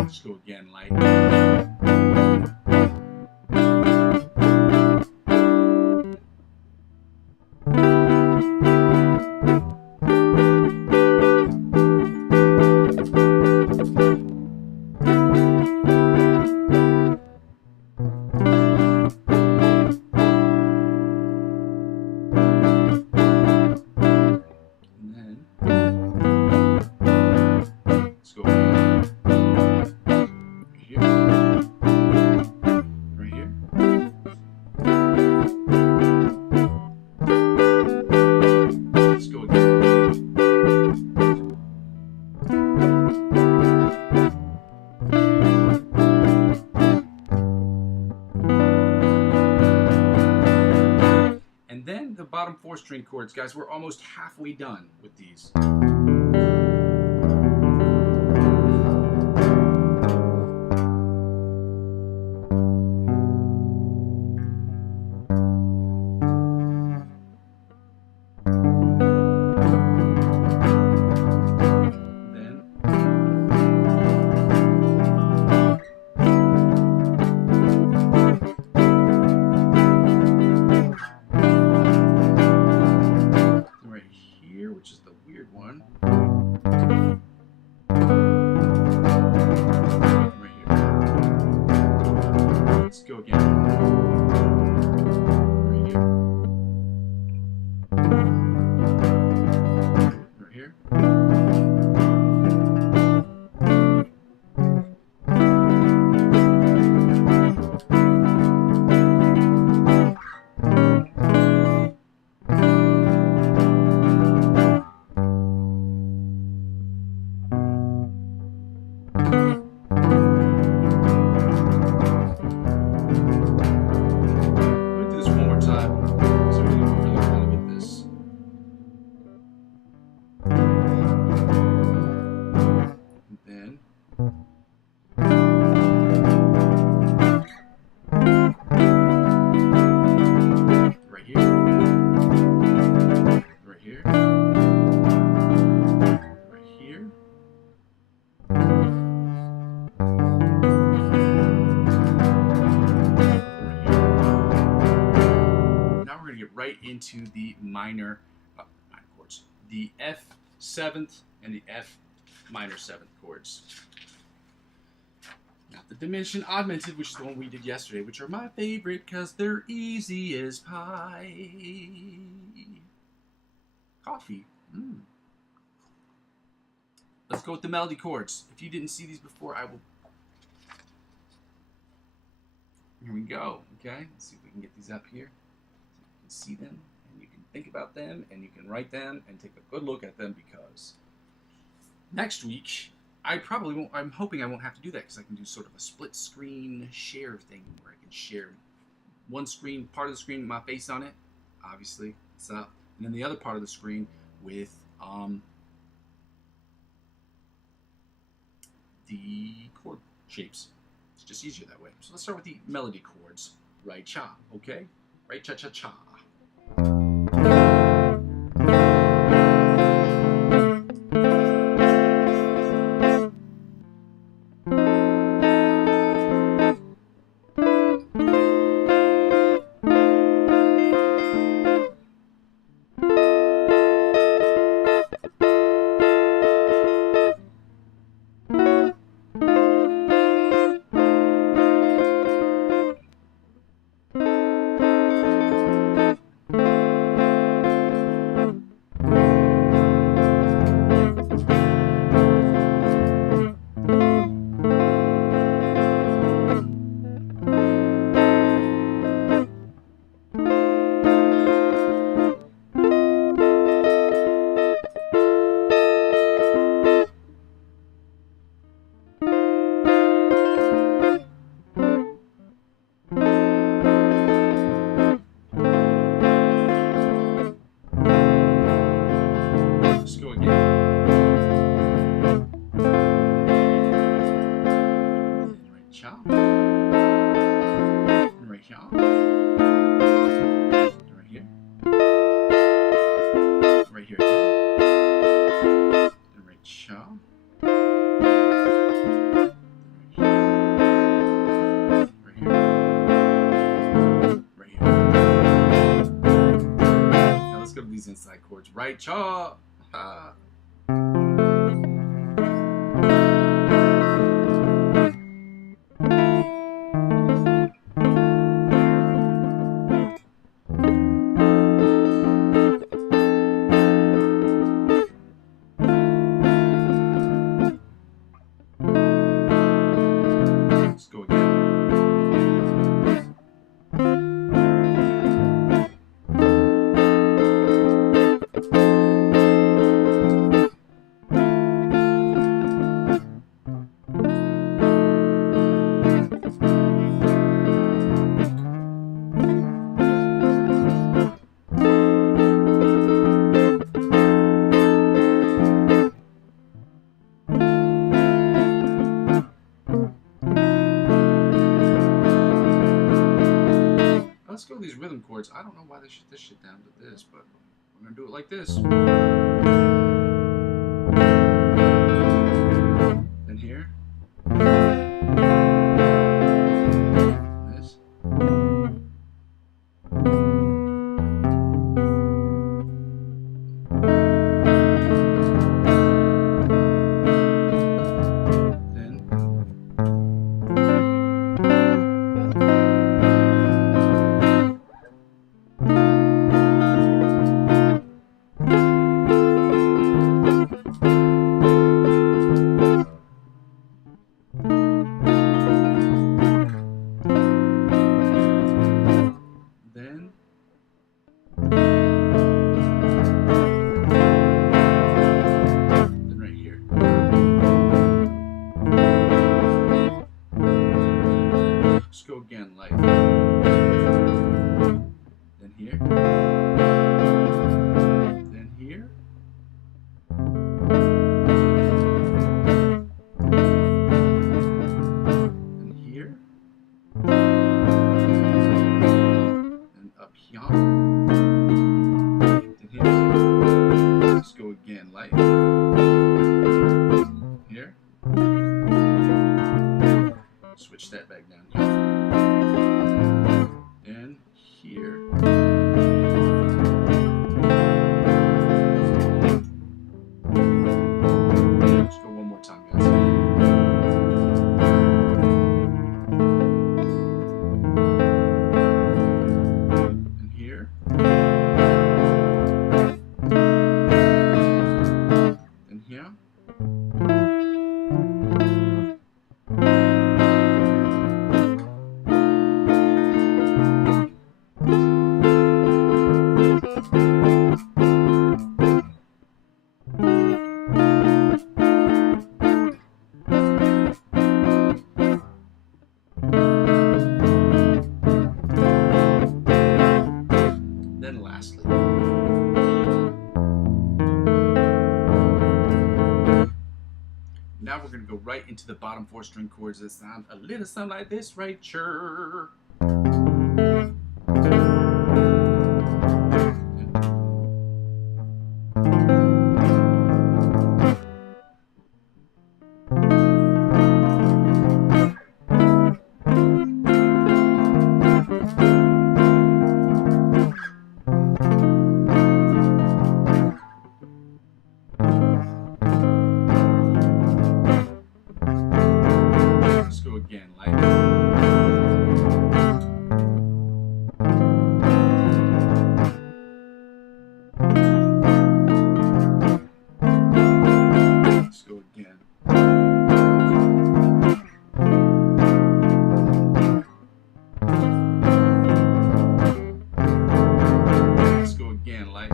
Let's go again, like. Bottom 4 string chords, guys. We're almost halfway done with these. Which is the weird one. Right here. Let's go again. Right here. Right here. Right into the minor chords, the F 7th and the F minor 7th chords. Not the diminished and augmented, which is the one we did yesterday, which are my favorite because they're easy as pie. Coffee. Let's go with the melody chords. If you didn't see these before, I will. Here we go. Okay, let's see if we can get these up here. See them, and you can think about them, and you can write them, and take a good look at them, because next week I probably won't. I'm hoping I won't have to do that, because I can do sort of a split screen share thing where I can share one screen, part of the screen with my face on it, obviously, it's up, and then the other part of the screen with the chord shapes. It's just easier that way. So let's start with the melody chords. Right cha, okay? Right cha cha cha. right, cha. Ha. Let's go again. Let's go with these rhythm chords. I don't know why they shut this shit down to this, but we're gonna do it like this. Then here. This. Let's go again, like. Then here. Then here. And here. And up here. Then here. Let's go again, like. Here. Switch that back down here. And here. Let's go one more time, guys. And here. And here. Then lastly, now we're going to go right into the bottom 4 string chords that sound a little something like this right here. Let's go again, like. Let's go again. Let's go again, like.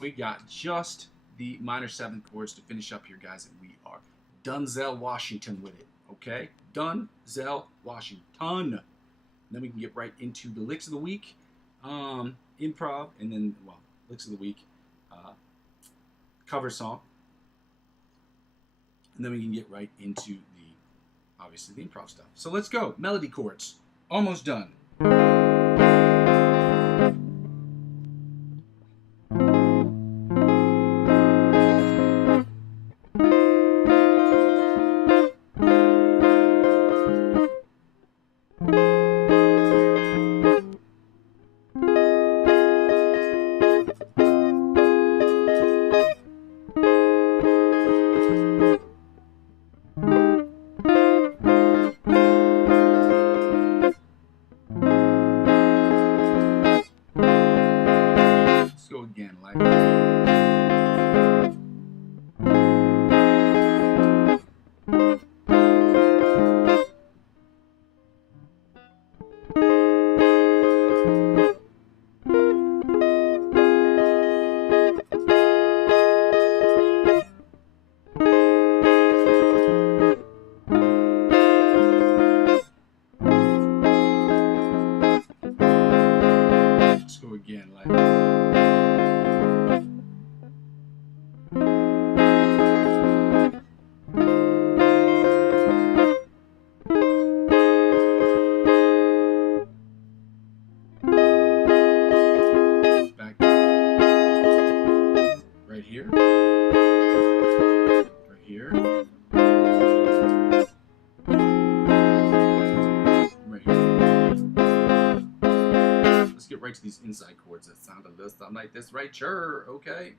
We got just the minor 7th chords to finish up here, guys, and we are Denzel Washington with it, okay? Denzel Washington. And then we can get right into the licks of the week, improv, and then, well, licks of the week, cover song. And then we can get right into the obviously the improv stuff. So let's go. Melody chords. Almost done. Again, like let's go again, like right here, right here, right here. Let's get right to these inside chords that sound a little something like this, right? Sure, okay.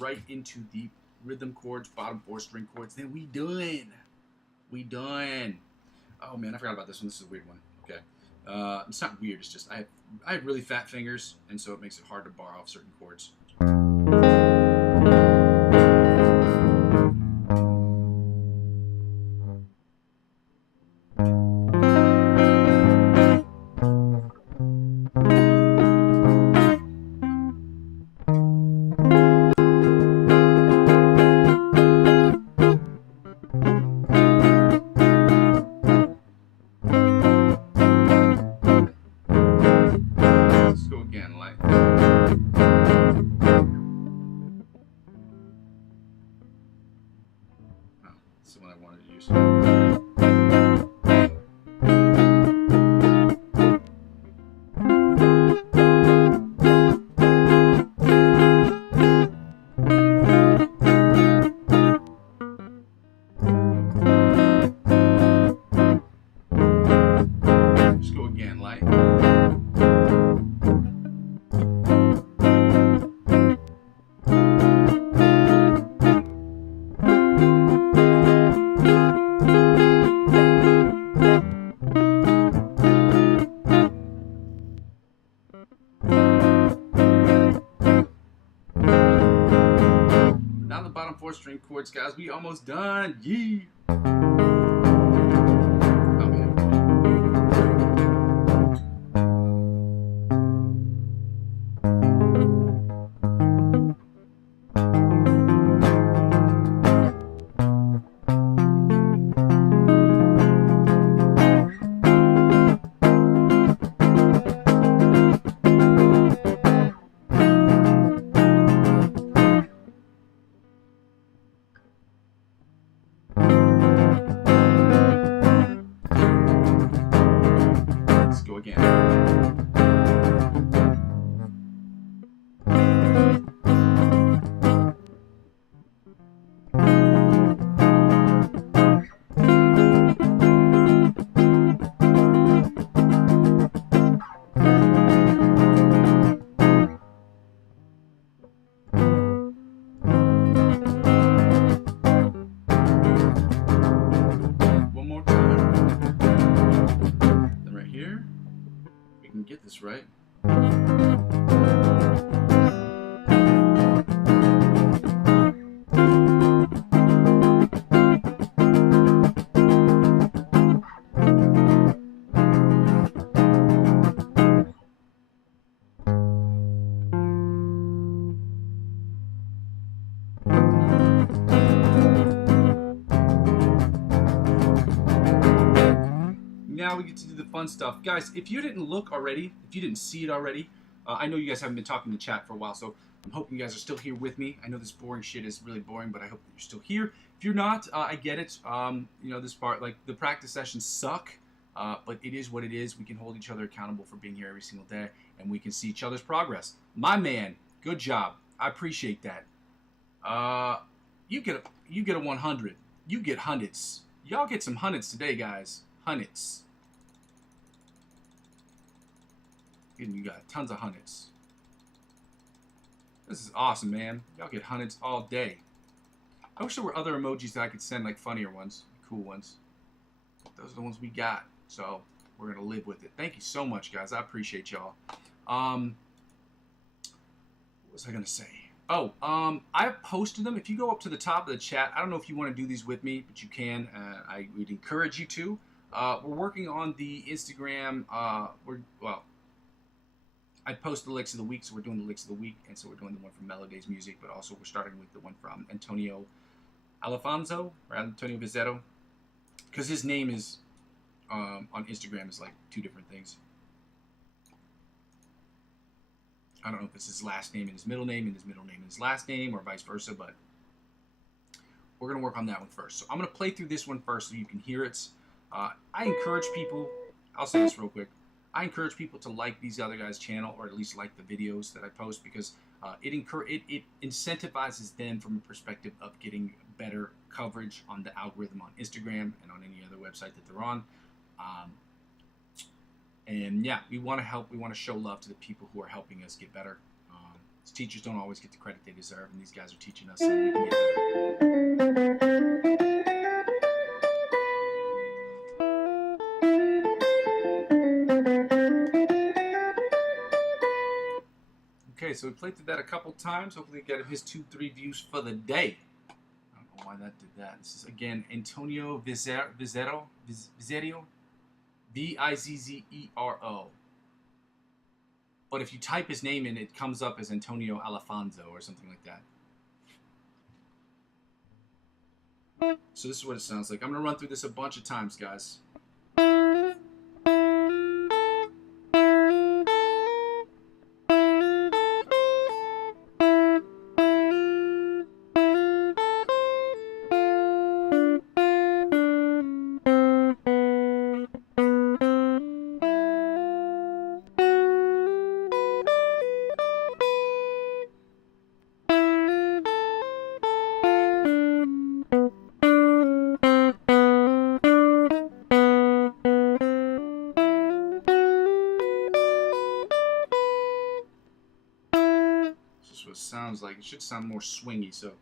Right into the rhythm chords, bottom 4 string chords. Then we done. Oh man, I forgot about this one. This is a weird one. Okay, it's not weird. It's just I have really fat fingers, and so it makes it hard to bar off certain chords. That's the one I wanted to use. Just go again, like. Now the bottom 4 string chords, guys. We almost done. Yee. Oh man. right? Now we get to do the fun stuff. Guys, if you didn't look already, if you didn't see it already, I know you guys haven't been talking in the chat for a while, so I'm hoping you guys are still here with me. I know this boring shit is really boring, but I hope that you're still here. If you're not, I get it. You know, this part, like, the practice sessions suck, but it is what it is. We can hold each other accountable for being here every single day, and we can see each other's progress. My man, good job. I appreciate that. You get a 100. You get hundreds. Y'all get some hundreds today, guys. Hundreds. And you got tons of hundreds. This is awesome, man. Y'all get hundreds all day. I wish there were other emojis that I could send, like funnier ones, cool ones. But those are the ones we got, so we're gonna live with it. Thank you so much, guys. I appreciate y'all. What was I gonna say? Oh, I've posted them. If you go up to the top of the chat, I don't know if you want to do these with me, but you can. I would encourage you to. We're working on the Instagram. I post the licks of the week, so we're doing the licks of the week, and so we're doing the one from Meloday's music, but also we're starting with the one from Antonio Alfonso, or Antonio Vizzetto, because his name is, on Instagram, is like two different things. I don't know if it's his last name and his middle name, and his middle name and his last name, or vice versa, but we're going to work on that one first. So I'm going to play through this one first so you can hear it. I encourage people, I'll say this real quick, I encourage people to like these other guys' channel, or at least like the videos that I post, because it incentivizes them from a perspective of getting better coverage on the algorithm on Instagram and on any other website that they're on. And yeah, we want to help. We want to show love to the people who are helping us get better. Teachers don't always get the credit they deserve, and these guys are teaching us so we can get better. Okay, so we played through that a couple times. Hopefully get his 2-3 views for the day. I don't know why that did that. This is, again, Antonio Vizzetto. Vizzero. But if you type his name in, it comes up as Antonio Alfonso or something like that. So this is what it sounds like. I'm going to run through this a bunch of times, guys. Sounds like it should sound more swingy, so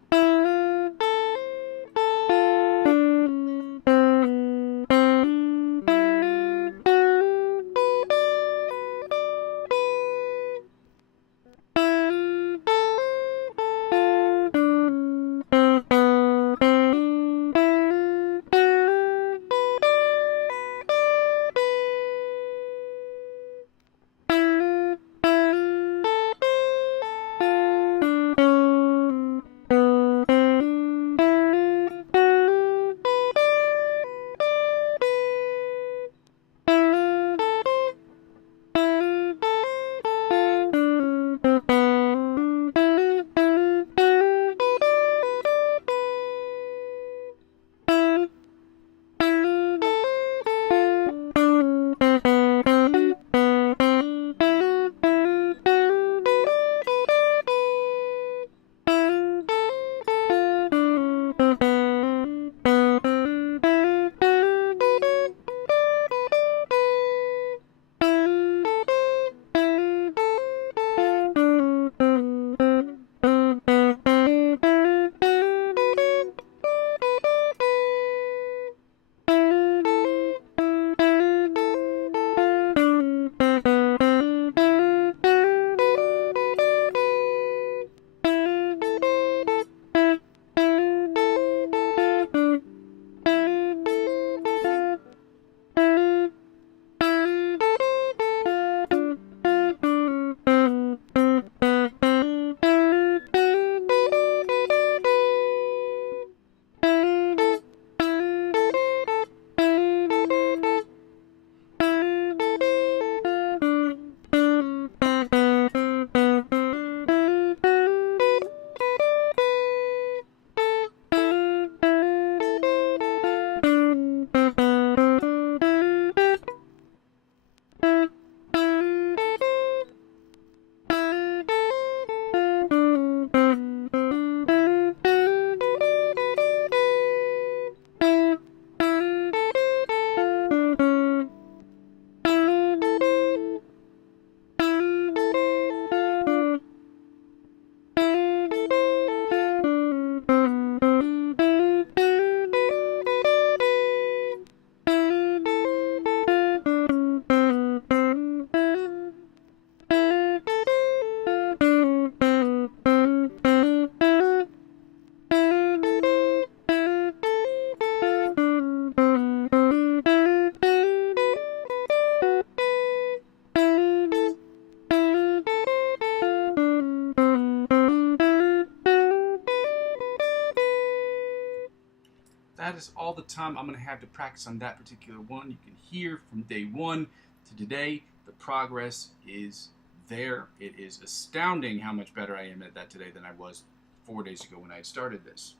that is all the time I'm going to have to practice on that particular one. You can hear from day one to today, the progress is there. It is astounding how much better I am at that today than I was 4 days ago when I started this.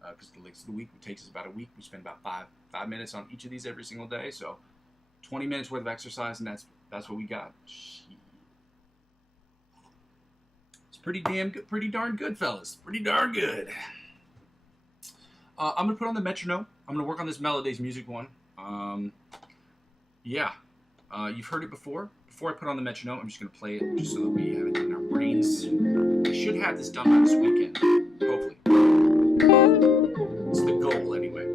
Because the licks of the week takes us about a week. We spend about five minutes on each of these every single day. So 20 minutes worth of exercise, and that's what we got. It's pretty darn good, fellas. Pretty darn good. I'm gonna put on the metronome. I'm gonna work on this Melodies music one. Yeah, you've heard it before. Before I put on the metronome, I'm just gonna play it just so that we have it in our brains. We should have this done by this weekend, hopefully. It's the goal, anyway.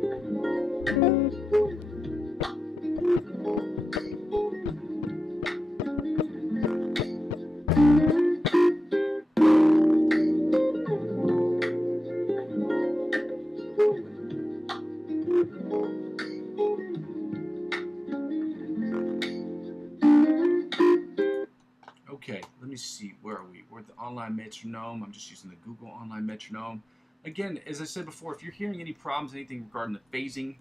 Okay, let me see. Where are we? We're at the online metronome. I'm just using the Google online metronome. Again, as I said before, if you're hearing any problems, anything regarding the phasing,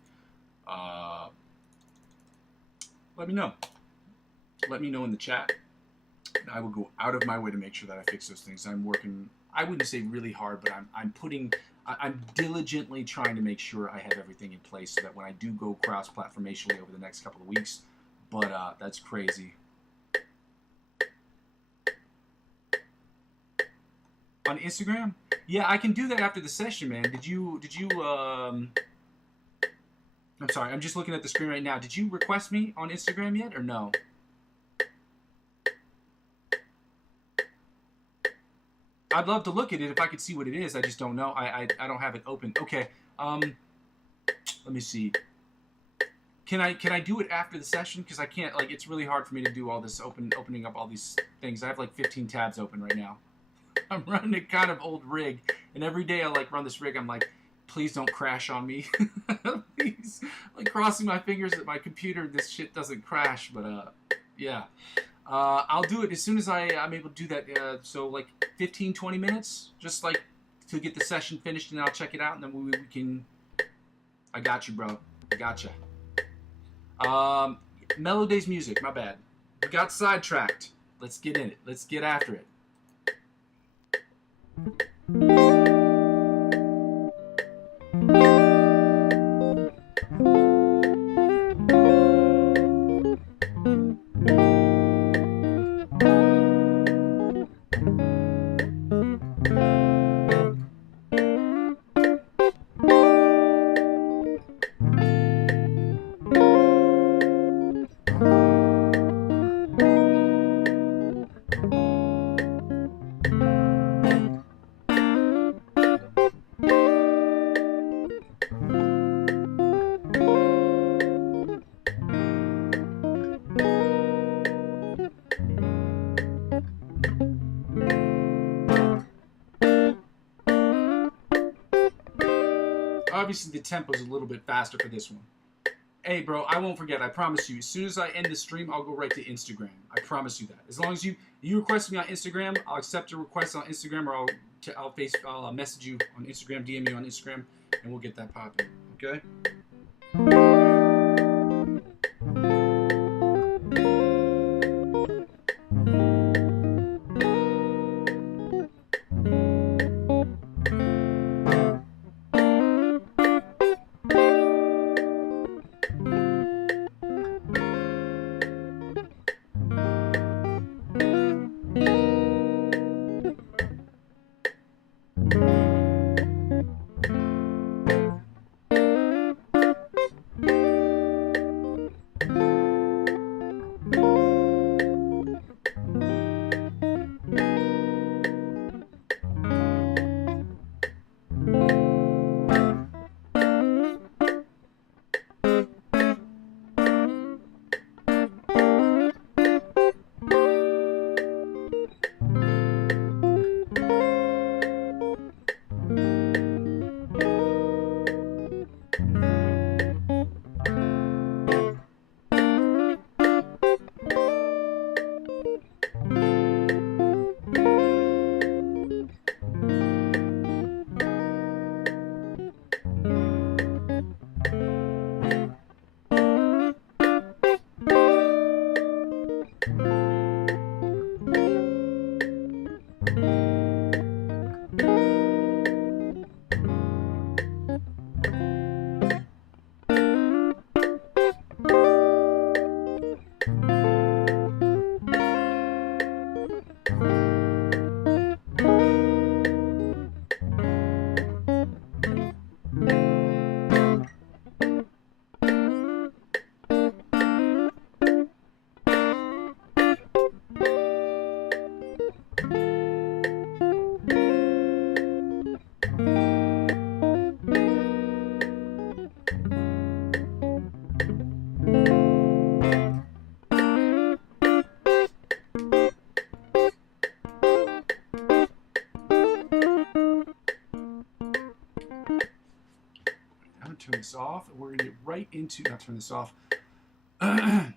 let me know. Let me know in the chat. I will go out of my way to make sure that I fix those things. I'm working, I wouldn't say really hard, but I'm diligently trying to make sure I have everything in place so that when I do go cross-platformationally over the next couple of weeks, but that's crazy. On Instagram? Yeah, I can do that after the session, man. I'm sorry, I'm just looking at the screen right now. Did you request me on Instagram yet, or no? I'd love to look at it if I could see what it is. I just don't know. I don't have it open. Okay. Let me see. Can I do it after the session? Because I can't, like, it's really hard for me to do all this opening up all these things. I have like 15 tabs open right now. I'm running a kind of old rig, and every day I like run this rig. I'm like, please don't crash on me. Please, like crossing my fingers that my computer, this shit doesn't crash. But yeah, I'll do it as soon as I'm able to do that. So like 15-20 minutes, just like to get the session finished, and I'll check it out, and then we can. I got you, bro. I got you. Melodies music. My bad. We got sidetracked. Let's get in it. Let's get after it. Obviously, the tempo's a little bit faster for this one. Hey, bro, I won't forget. I promise you. As soon as I end the stream, I'll go right to Instagram. I promise you that. As long as you request me on Instagram, I'll accept your request on Instagram, or I'll message you on Instagram, DM you on Instagram, and we'll get that popping. Okay? turn this off, and we're going to get right into, not turn this off, I'm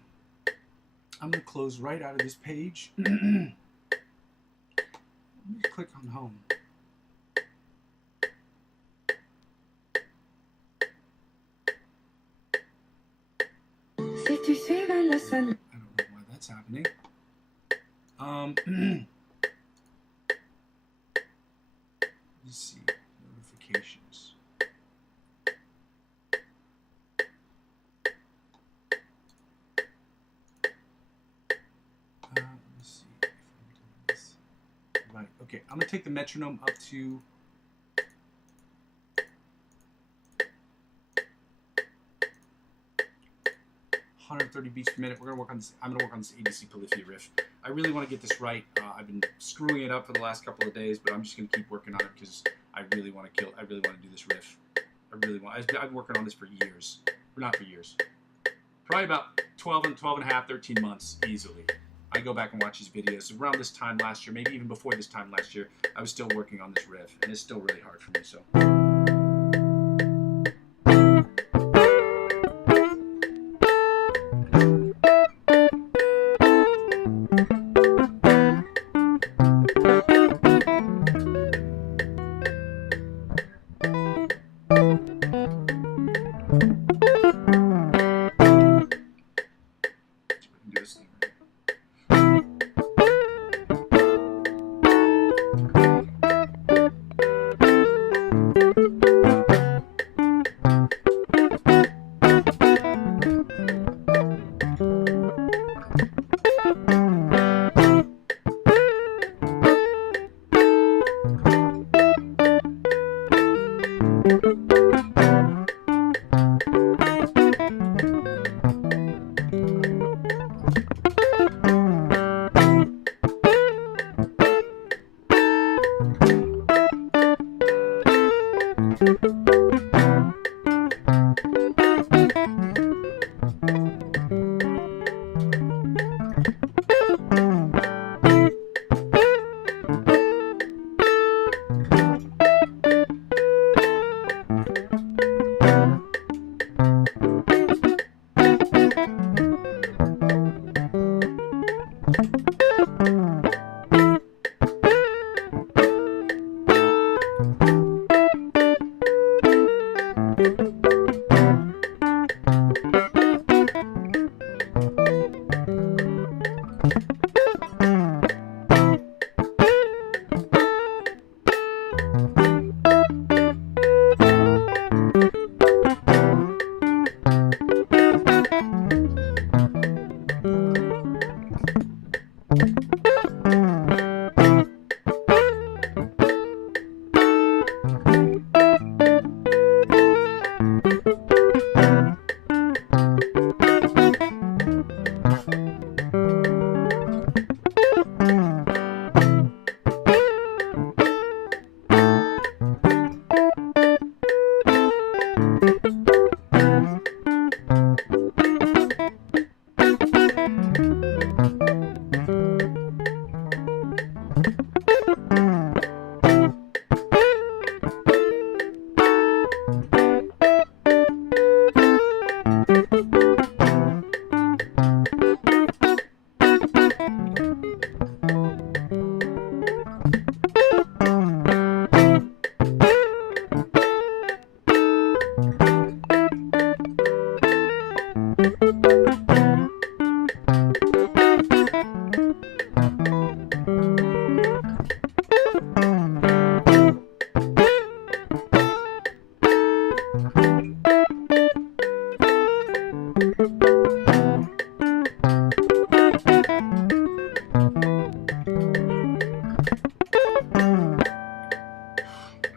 going to close right out of this page. Let me click on home. I don't know why that's happening. Let's see, notifications. Let's see if I'm doing this. Right, okay, I'm gonna take the metronome up to 130 beats per minute. We're gonna work on this. I'm gonna work on this ADC Polyphia riff. I really want to get this right. I've been screwing it up for the last couple of days, but I'm just gonna keep working on it because I really want to I really want to do this riff. I really want. I've been working on this for years. Or not for years. Probably about 12 and a half, 13 months easily. I go back and watch these videos. Around this time last year, maybe even before this time last year, I was still working on this riff, and it's still really hard for me. So.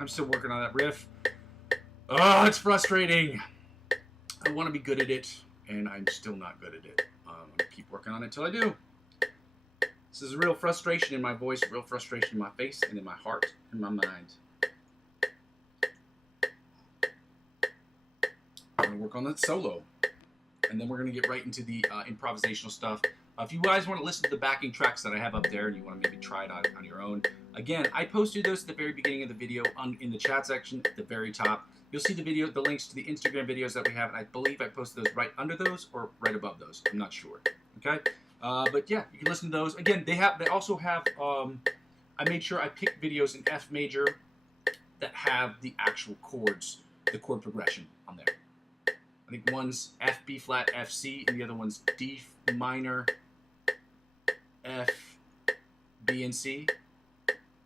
Still working on that riff. Oh, it's frustrating. I want to be good at it, and I'm still not good at it. I'm going to keep working on it until I do. This is real frustration in my voice, real frustration in my face, and in my heart, and my mind. I'm going to work on that solo. And then we're going to get right into the improvisational stuff. If you guys want to listen to the backing tracks that I have up there and you want to maybe try it on your own, again, I posted those at the very beginning of the video in the chat section at the very top. You'll see the links to the Instagram videos that we have, and I believe I posted those right under those or right above those. I'm not sure. Okay, but yeah, you can listen to those. Again, they also have. I made sure I picked videos in F major that have the actual chords, the chord progression on there. I think one's F, B flat, F, C, and the other one's D minor, F, B, and C.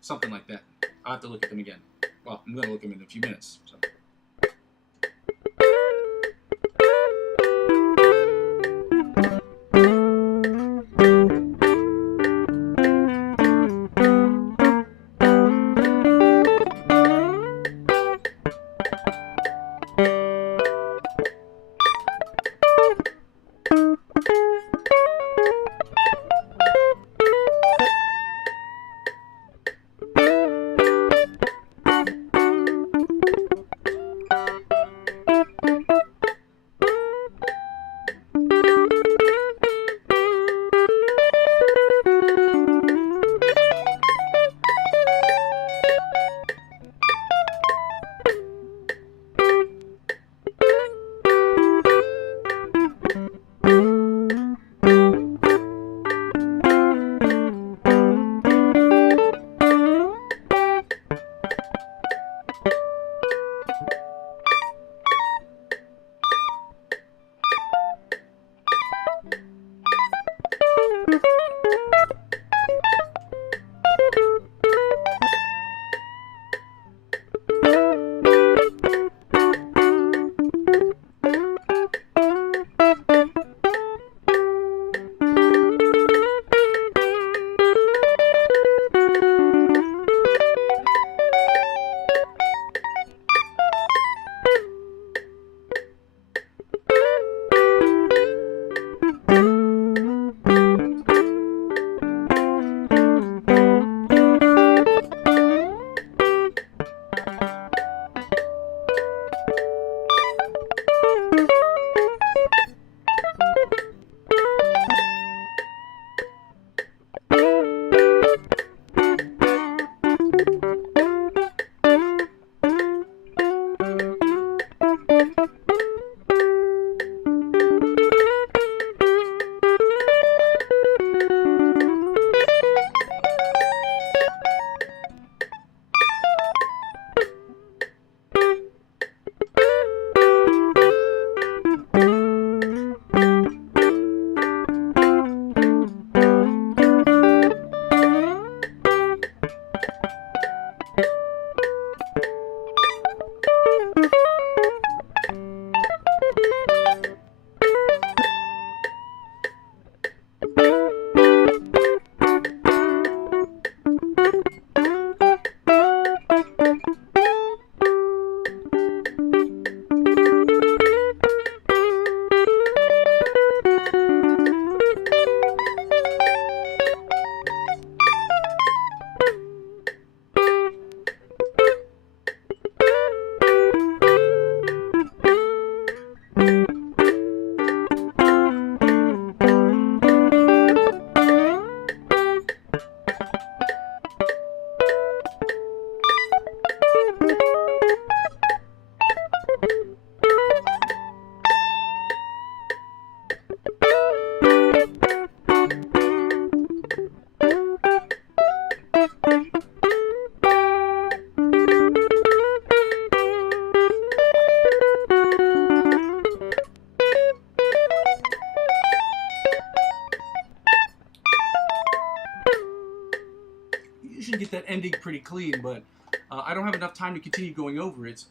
Something like that. I'll have to look at them again. Well, I'm going to look at them in a few minutes. So. Usually get that ending pretty clean, but I don't have enough time to continue going over it.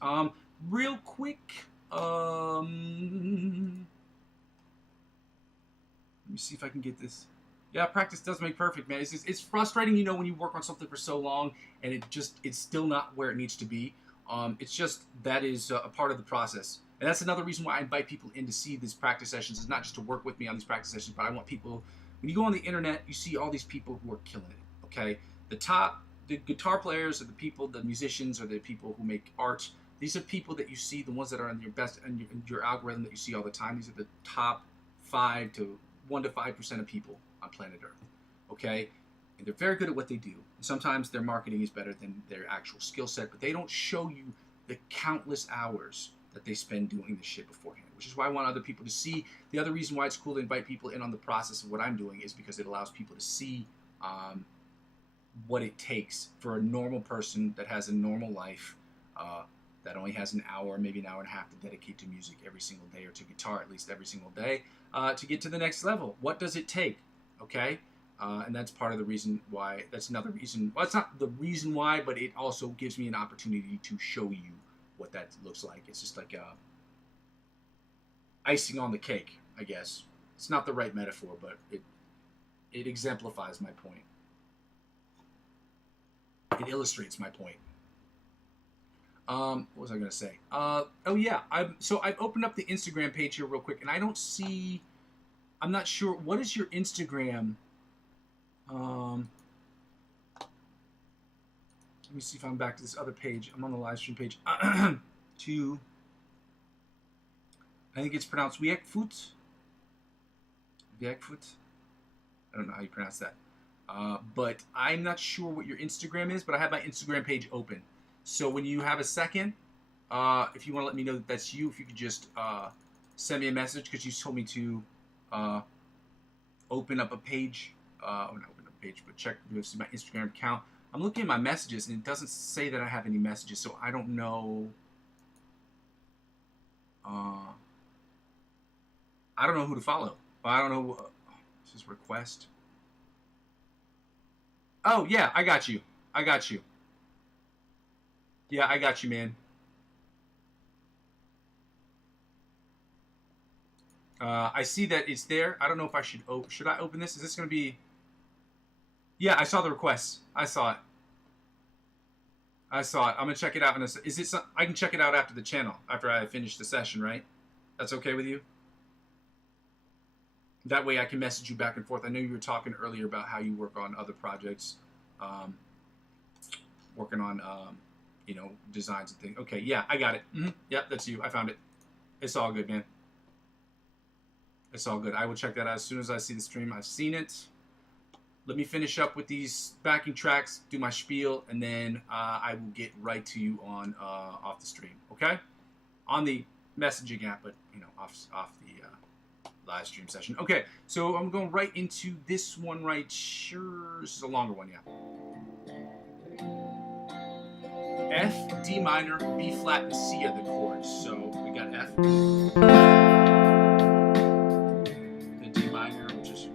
Real quick, let me see if I can get this. Yeah, practice does make perfect, man. It's frustrating, you know, when you work on something for so long and it's still not where it needs to be. It's just that is a part of the process. And that's another reason why I invite people in to see these practice sessions. It's not just to work with me on these practice sessions, but I want people, when you go on the internet, you see all these people who are killing it, okay? The guitar players are the people, the musicians are the people who make art. These are people that you see, the ones that are on your best, and your algorithm that you see all the time. These are the top 1 to 5% of people on planet Earth. Okay? And they're very good at what they do. Sometimes their marketing is better than their actual skill set, but they don't show you the countless hours that they spend doing this shit beforehand, which is why I want other people to see. The other reason why it's cool to invite people in on the process of what I'm doing is because it allows people to see what it takes for a normal person that has a normal life, that only has an hour, maybe an hour and a half to dedicate to music every single day, or to guitar at least every single day, to get to the next level. What does it take? Okay? And that's part of the reason why, that's another reason, well, it's not the reason why, but it also gives me an opportunity to show you what that looks like. It's just like icing on the cake, I guess. It's not the right metaphor, but it exemplifies my point. It illustrates my point. What was I going to say? Oh yeah, so I've opened up the Instagram page here real quick, and I don't see, I'm not sure, what is your Instagram? Let me see if I'm back to this other page. I'm on the live stream page. I think it's pronounced Wiekfoot. Wiekfoot. I don't know how you pronounce that. But I'm not sure what your Instagram is, but I have my Instagram page open. So when you have a second, if you want to let me know that that's you, if you could just send me a message, because you told me to open up a page. Not open up a page, but check my Instagram account. I'm looking at my messages, and it doesn't say that I have any messages, so I don't know. I don't know who to follow. I don't know. This is request. Oh, yeah, I got you. I got you. Yeah, I got you, man. I see that it's there. I don't know if I should open. Should I open this? Is this going to be... Yeah, I saw the request. I saw it. I saw it. I'm going to check it out. Is it some... I can check it out after the channel, after I finish the session, right? That's okay with you? That way I can message you back and forth. I know you were talking earlier about how you work on other projects, working on, you know, designs and things. Okay, yeah, I got it. Yep, that's you. I found it. It's all good, man. It's all good. I will check that out as soon as I see the stream. I've seen it. Let me finish up with these backing tracks, do my spiel, and then I will get right to you on off the stream. Okay? On the messaging app, but you know, off the live stream session. Okay, so I'm going right into this one right here. This is a longer one, yeah. F, D minor, B flat, and C are the chords. So we got F, the D minor, which is...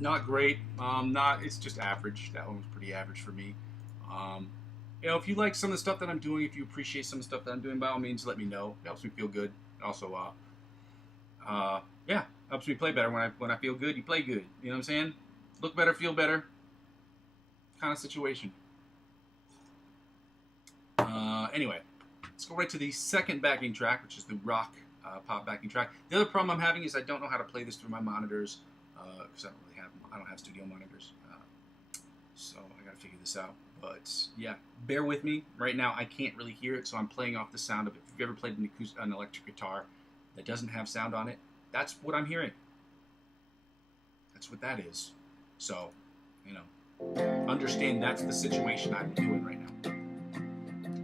Not great. Not. It's just average. That one was pretty average for me. Um, if you like some of the stuff that I'm doing, if you appreciate some of the stuff that I'm doing, by all means, let me know. It helps me feel good. Also, yeah, helps me play better. When I feel good, you play good. You know what I'm saying? Look better, feel better, kind of situation. Anyway, let's go right to the second backing track, which is the rock pop backing track. The other problem I'm having is I don't know how to play this through my monitors because I don't have studio monitors, so I got to figure this out. But yeah, bear with me. Right now, I can't really hear it, so I'm playing off the sound of it. If you've ever played an electric guitar that doesn't have sound on it, that's what I'm hearing. That's what that is. So, understand that's the situation I'm doing right now.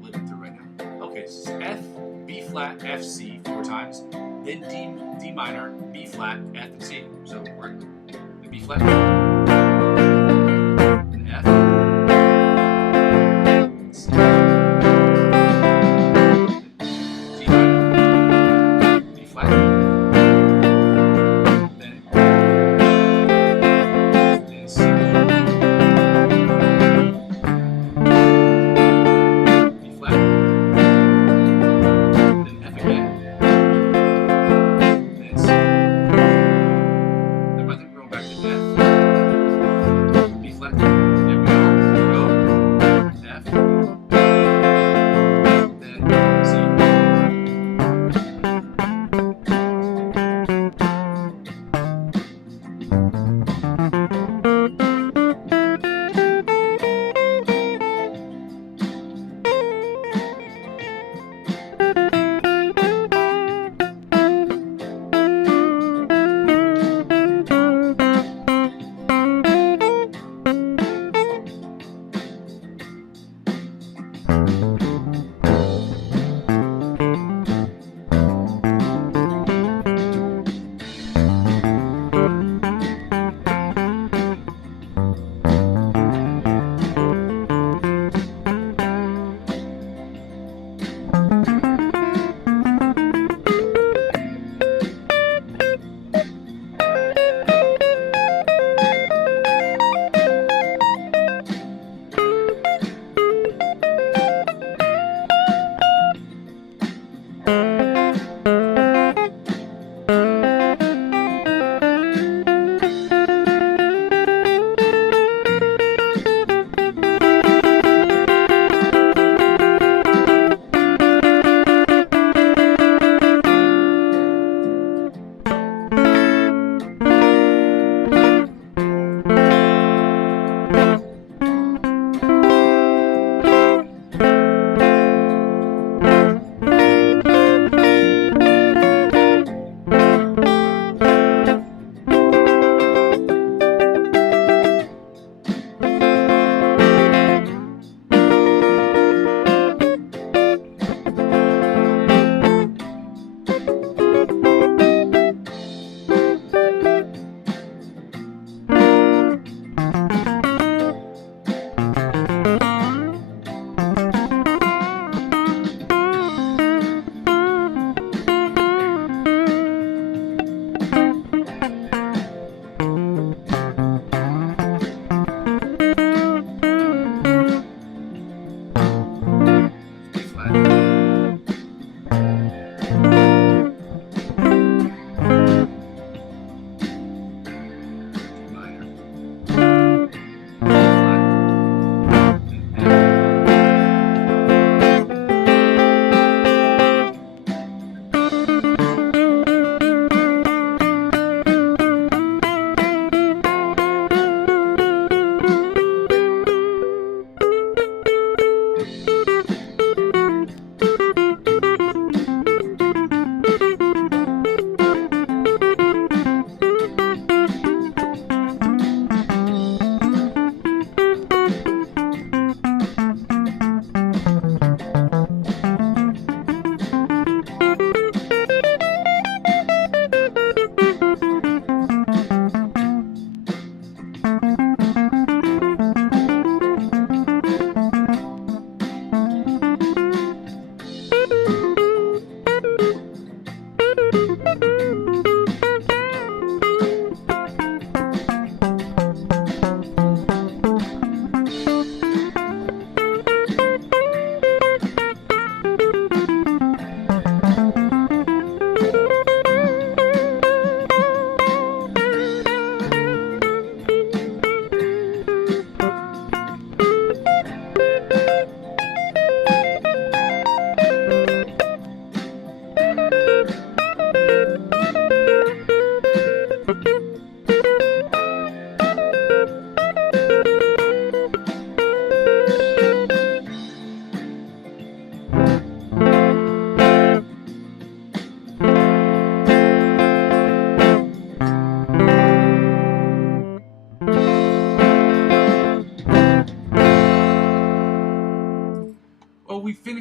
Living through right now. Okay, so F, B flat, F, C 4 times, then D minor, B flat, F, and C. So we're the B flat, and F, C, D minor, B flat, then C, B flat, then F again, then C. Then I think we're going back to F.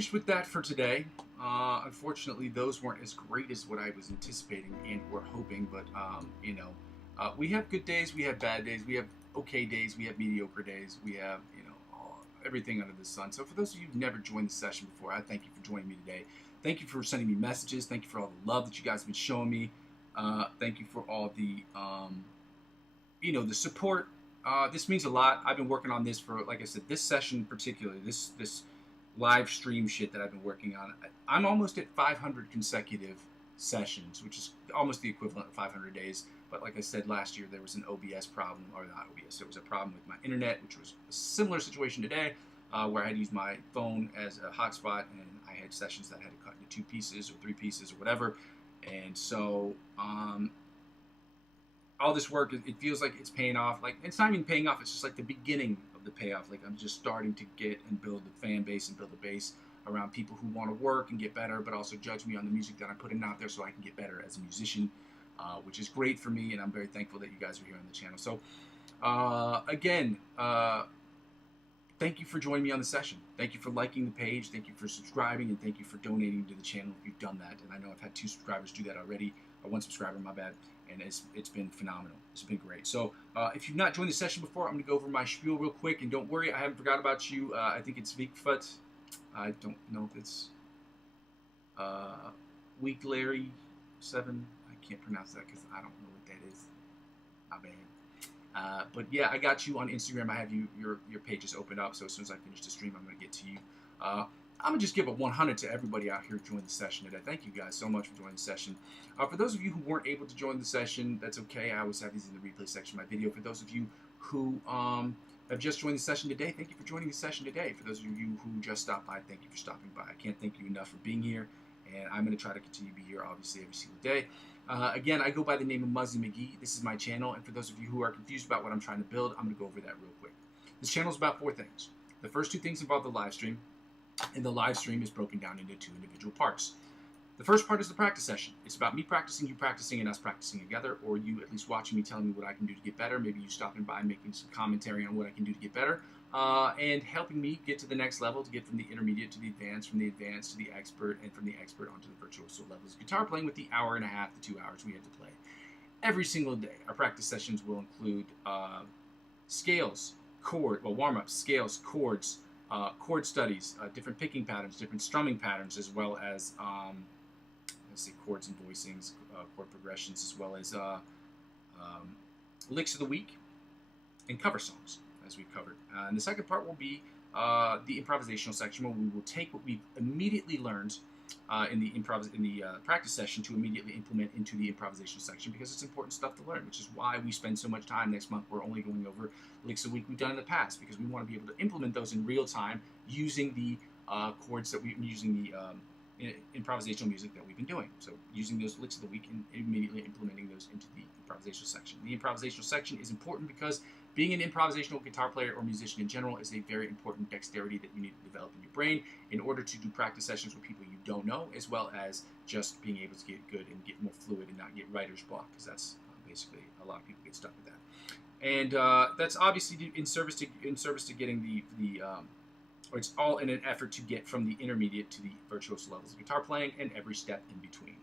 finished with that for today. Unfortunately, those weren't as great as what I was anticipating and were hoping, but you know, we have good days, we have bad days, we have okay days, we have mediocre days, we have, you know, everything under the sun. So for those of you who've never joined the session before, I thank you for joining me today. Thank you for sending me messages. Thank you for all the love that you guys have been showing me. Thank you for all the, you know, the support. This means a lot. I've been working on this for, like I said, this session particularly, this live stream shit that I've been working on. I'm almost at 500 consecutive sessions, which is almost the equivalent of 500 days. But like I said, last year there was an OBS problem, or not OBS, there was a problem with my internet, which was a similar situation today, where I had to use my phone as a hotspot, and I had sessions that I had to cut into 2 pieces or 3 pieces or whatever. And so all this work, it feels like it's paying off. Like, it's not even paying off, it's just like the beginning of the payoff. Like, I'm just starting to get and build the fan base and build a base around people who want to work and get better, but also judge me on the music that I'm putting out there so I can get better as a musician, which is great for me, and I'm very thankful that you guys are here on the channel. So, again, thank you for joining me on the session. Thank you for liking the page, thank you for subscribing, and thank you for donating to the channel if you've done that. And I know I've had 2 subscribers do that already, or 1 subscriber, my bad, and it's been phenomenal. It's been great. So if you've not joined the session before, I'm going to go over my spiel real quick, and don't worry, I haven't forgot about you. I think it's Vikfut. I don't know if it's Weak Larry 7. I can't pronounce that because I don't know what that is. My bad. But yeah, I got you on Instagram. I have your pages opened up, so as soon as I finish the stream, I'm going to get to you. I'm going to just give a 100 to everybody out here joining the session today. Thank you guys so much for joining the session. For those of you who weren't able to join the session, that's okay. I always have these in the replay section of my video. For those of you who have just joined the session today, thank you for joining the session today. For those of you who just stopped by, thank you for stopping by. I can't thank you enough for being here, and I'm going to try to continue to be here, obviously, every single day. Again, I go by the name of Muzzy McGee. This is my channel, and for those of you who are confused about what I'm trying to build, I'm going to go over that real quick. This channel is about 4 things. The first 2 things involve the live stream, and the live stream is broken down into 2 individual parts. The first part is the practice session. It's about me practicing, you practicing, and us practicing together, or you at least watching me, telling me what I can do to get better, maybe you stopping by, making some commentary on what I can do to get better, and helping me get to the next level, to get from the intermediate to the advanced, from the advanced to the expert, and from the expert onto the virtuoso levels of guitar playing with the hour and a half to 2 hours we had to play every single day. Our practice sessions will include scales, warm-ups, scales, chords, chord studies, different picking patterns, different strumming patterns, as well as let's see, chords and voicings, chord progressions, as well as licks of the week and cover songs, as we've covered. And the second part will be the improvisational section, where we will take what we've immediately learned in the practice session to immediately implement into the improvisational section, because it's important stuff to learn, which is why we spend so much time next month. We're only going over licks a week we've done in the past, because we want to be able to implement those in real time using the chords that we're using, the improvisational music that we've been doing. So using those licks of the week and immediately implementing those into the improvisational section. The improvisational section is important because being an improvisational guitar player or musician in general is a very important dexterity that you need to develop in your brain in order to do practice sessions with people you don't know, as well as just being able to get good and get more fluid and not get writer's block, because that's basically a lot of people get stuck with that. And that's obviously in service to getting or it's all in an effort to get from the intermediate to the virtuoso levels of guitar playing and every step in between.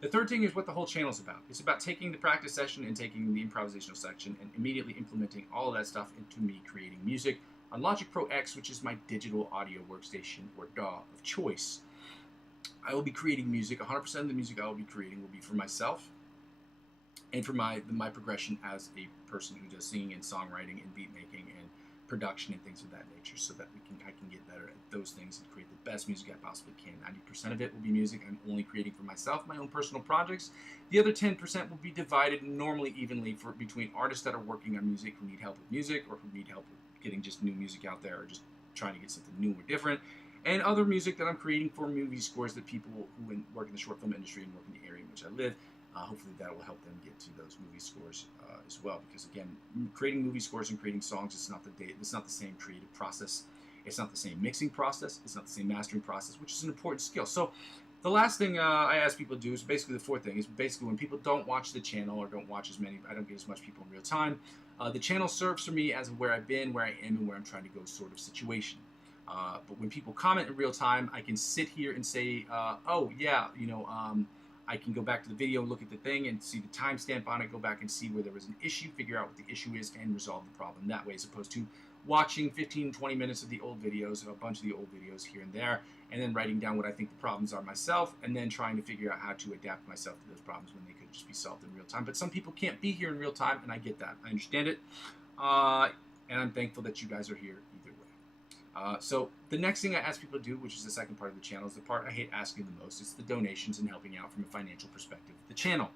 The third thing is what the whole channel is about. It's about taking the practice session and taking the improvisational section and immediately implementing all of that stuff into me creating music on Logic Pro X, which is my digital audio workstation or DAW of choice. I will be creating music. 100% of the music I will be creating will be for myself and for my progression as a person who does singing and songwriting and beat making and production and things of that nature, so that I can get better at those things and create the best music I possibly can. 90% of it will be music I'm only creating for myself, my own personal projects. The other 10% will be divided normally evenly between artists that are working on music, who need help with music, or who need help with getting just new music out there, or just trying to get something new or different, and other music that I'm creating for movie scores that people who work in the short film industry and work in the area in which I live, hopefully that will help them get to those movie scores as well. Because again, creating movie scores and creating songs is not the same creative process. It's not the same mixing process. It's not the same mastering process, which is an important skill. So the last thing I ask people to do is basically the fourth thing. Is basically when people don't watch the channel or don't watch I don't get as much people in real time. The channel serves for me as where I've been, where I am, and where I'm trying to go sort of situation. But when people comment in real time, I can sit here and say, oh yeah, I can go back to the video, look at the thing, and see the timestamp on it, go back and see where there was an issue, figure out what the issue is, and resolve the problem that way, as opposed to watching 15, 20 minutes of the old videos, or a bunch of the old videos here and there, and then writing down what I think the problems are myself, and then trying to figure out how to adapt myself to those problems when they could just be solved in real time. But some people can't be here in real time, and I get that. I understand it, and I'm thankful that you guys are here either way. So the next thing I ask people to do, which is the second part of the channel, is the part I hate asking the most. It's the donations and helping out from a financial perspective. The channel.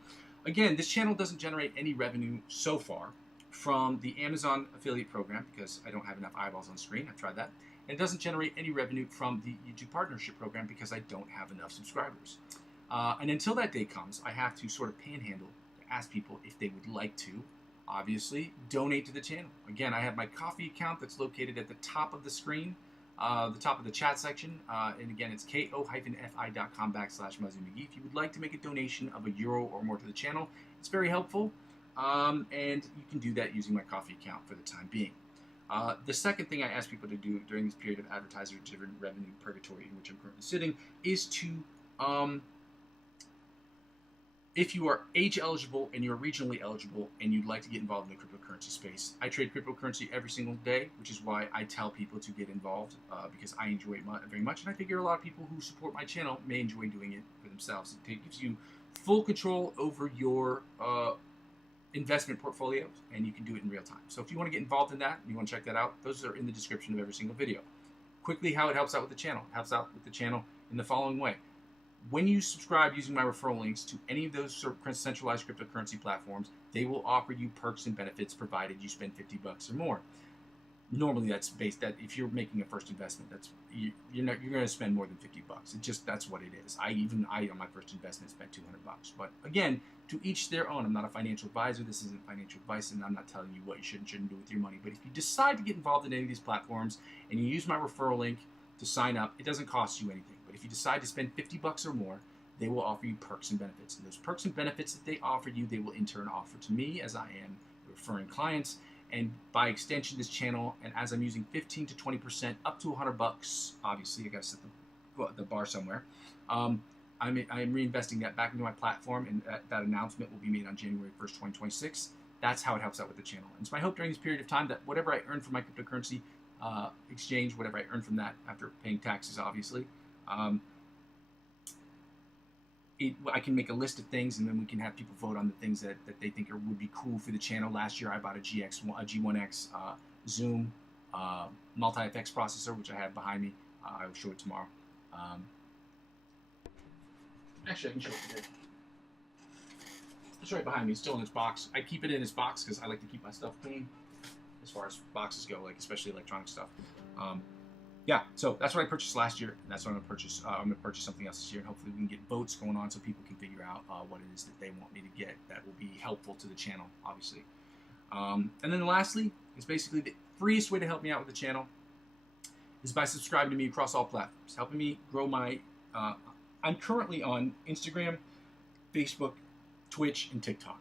Again, this channel doesn't generate any revenue so far from the Amazon affiliate program because I don't have enough eyeballs on screen. I've tried that. And it doesn't generate any revenue from the YouTube partnership program because I don't have enough subscribers. And until that day comes, I have to sort of panhandle to ask people if they would like to, obviously, donate to the channel. Again, I have my Ko-fi account that's located at the top of the screen, the top of the chat section. And again, it's ko-fi.com/Muzzy McGee. If you would like to make a donation of €1 or more to the channel, it's very helpful. And you can do that using my Ko-fi account for the time being. The second thing I ask people to do during this period of advertiser-driven revenue purgatory in which I'm currently sitting is to, if you are age eligible and you're regionally eligible and you'd like to get involved in the cryptocurrency space, I trade cryptocurrency every single day, which is why I tell people to get involved because I enjoy it very much. And I figure a lot of people who support my channel may enjoy doing it for themselves. It gives you full control over your investment portfolios, and you can do it in real time. So if you want to get involved in that, and you want to check that out, those are in the description of every single video. Quickly, how it helps out with the channel. It helps out with the channel in the following way. When you subscribe using my referral links to any of those centralized cryptocurrency platforms, they will offer you perks and benefits provided you spend $50 or more. Normally, that's based that if you're making a first investment, that's you're going to spend more than $50. It just that's what it is. I on my first investment spent $200. But again, to each their own. I'm not a financial advisor. This isn't financial advice, and I'm not telling you what you should and shouldn't do with your money. But if you decide to get involved in any of these platforms and you use my referral link to sign up, it doesn't cost you anything. But if you decide to spend $50 or more, they will offer you perks and benefits. And those perks and benefits that they offer you, they will in turn offer to me as I am referring clients. And by extension, this channel, and as I'm using 15 to 20%, up to $100, obviously, I got to set the bar somewhere. I am reinvesting that back into my platform, and that announcement will be made on January 1st, 2026. That's how it helps out with the channel. And it's my hope during this period of time that whatever I earn from my cryptocurrency exchange, whatever I earn from that after paying taxes, obviously, I can make a list of things, and then we can have people vote on the things that they think would be cool for the channel. Last year, I bought a G1X Zoom multi-effects processor, which I have behind me. I will show it tomorrow. Actually, I can show it today. It's right behind me. It's still in its box. I keep it in its box because I like to keep my stuff clean, as far as boxes go, like especially electronic stuff. Yeah, so that's what I purchased last year, and that's what I'm gonna purchase. I'm gonna purchase something else this year, and hopefully we can get votes going on so people can figure out what it is that they want me to get that will be helpful to the channel, obviously. And then lastly, is basically the freest way to help me out with the channel is by subscribing to me across all platforms, helping me grow my. I'm currently on Instagram, Facebook, Twitch, and TikTok.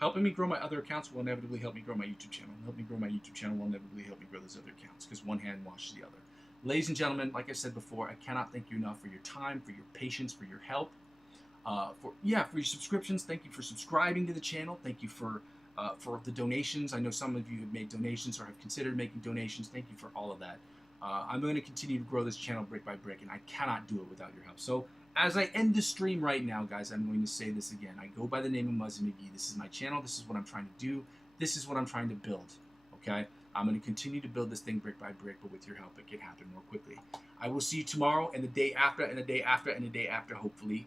Helping me grow my other accounts will inevitably help me grow my YouTube channel. Help me grow my YouTube channel will inevitably help me grow those other accounts because one hand washes the other. Ladies and gentlemen, like I said before, I cannot thank you enough for your time, for your patience, for your help, for your subscriptions. Thank you for subscribing to the channel. Thank you for the donations. I know some of you have made donations or have considered making donations. Thank you for all of that. I'm going to continue to grow this channel brick by brick, and I cannot do it without your help. So as I end the stream right now, guys, I'm going to say this again. I go by the name of Muzzy McGee. This is my channel. This is what I'm trying to do. This is what I'm trying to build, okay? I'm going to continue to build this thing brick by brick, but with your help, it can happen more quickly. I will see you tomorrow and the day after and the day after and the day after, hopefully.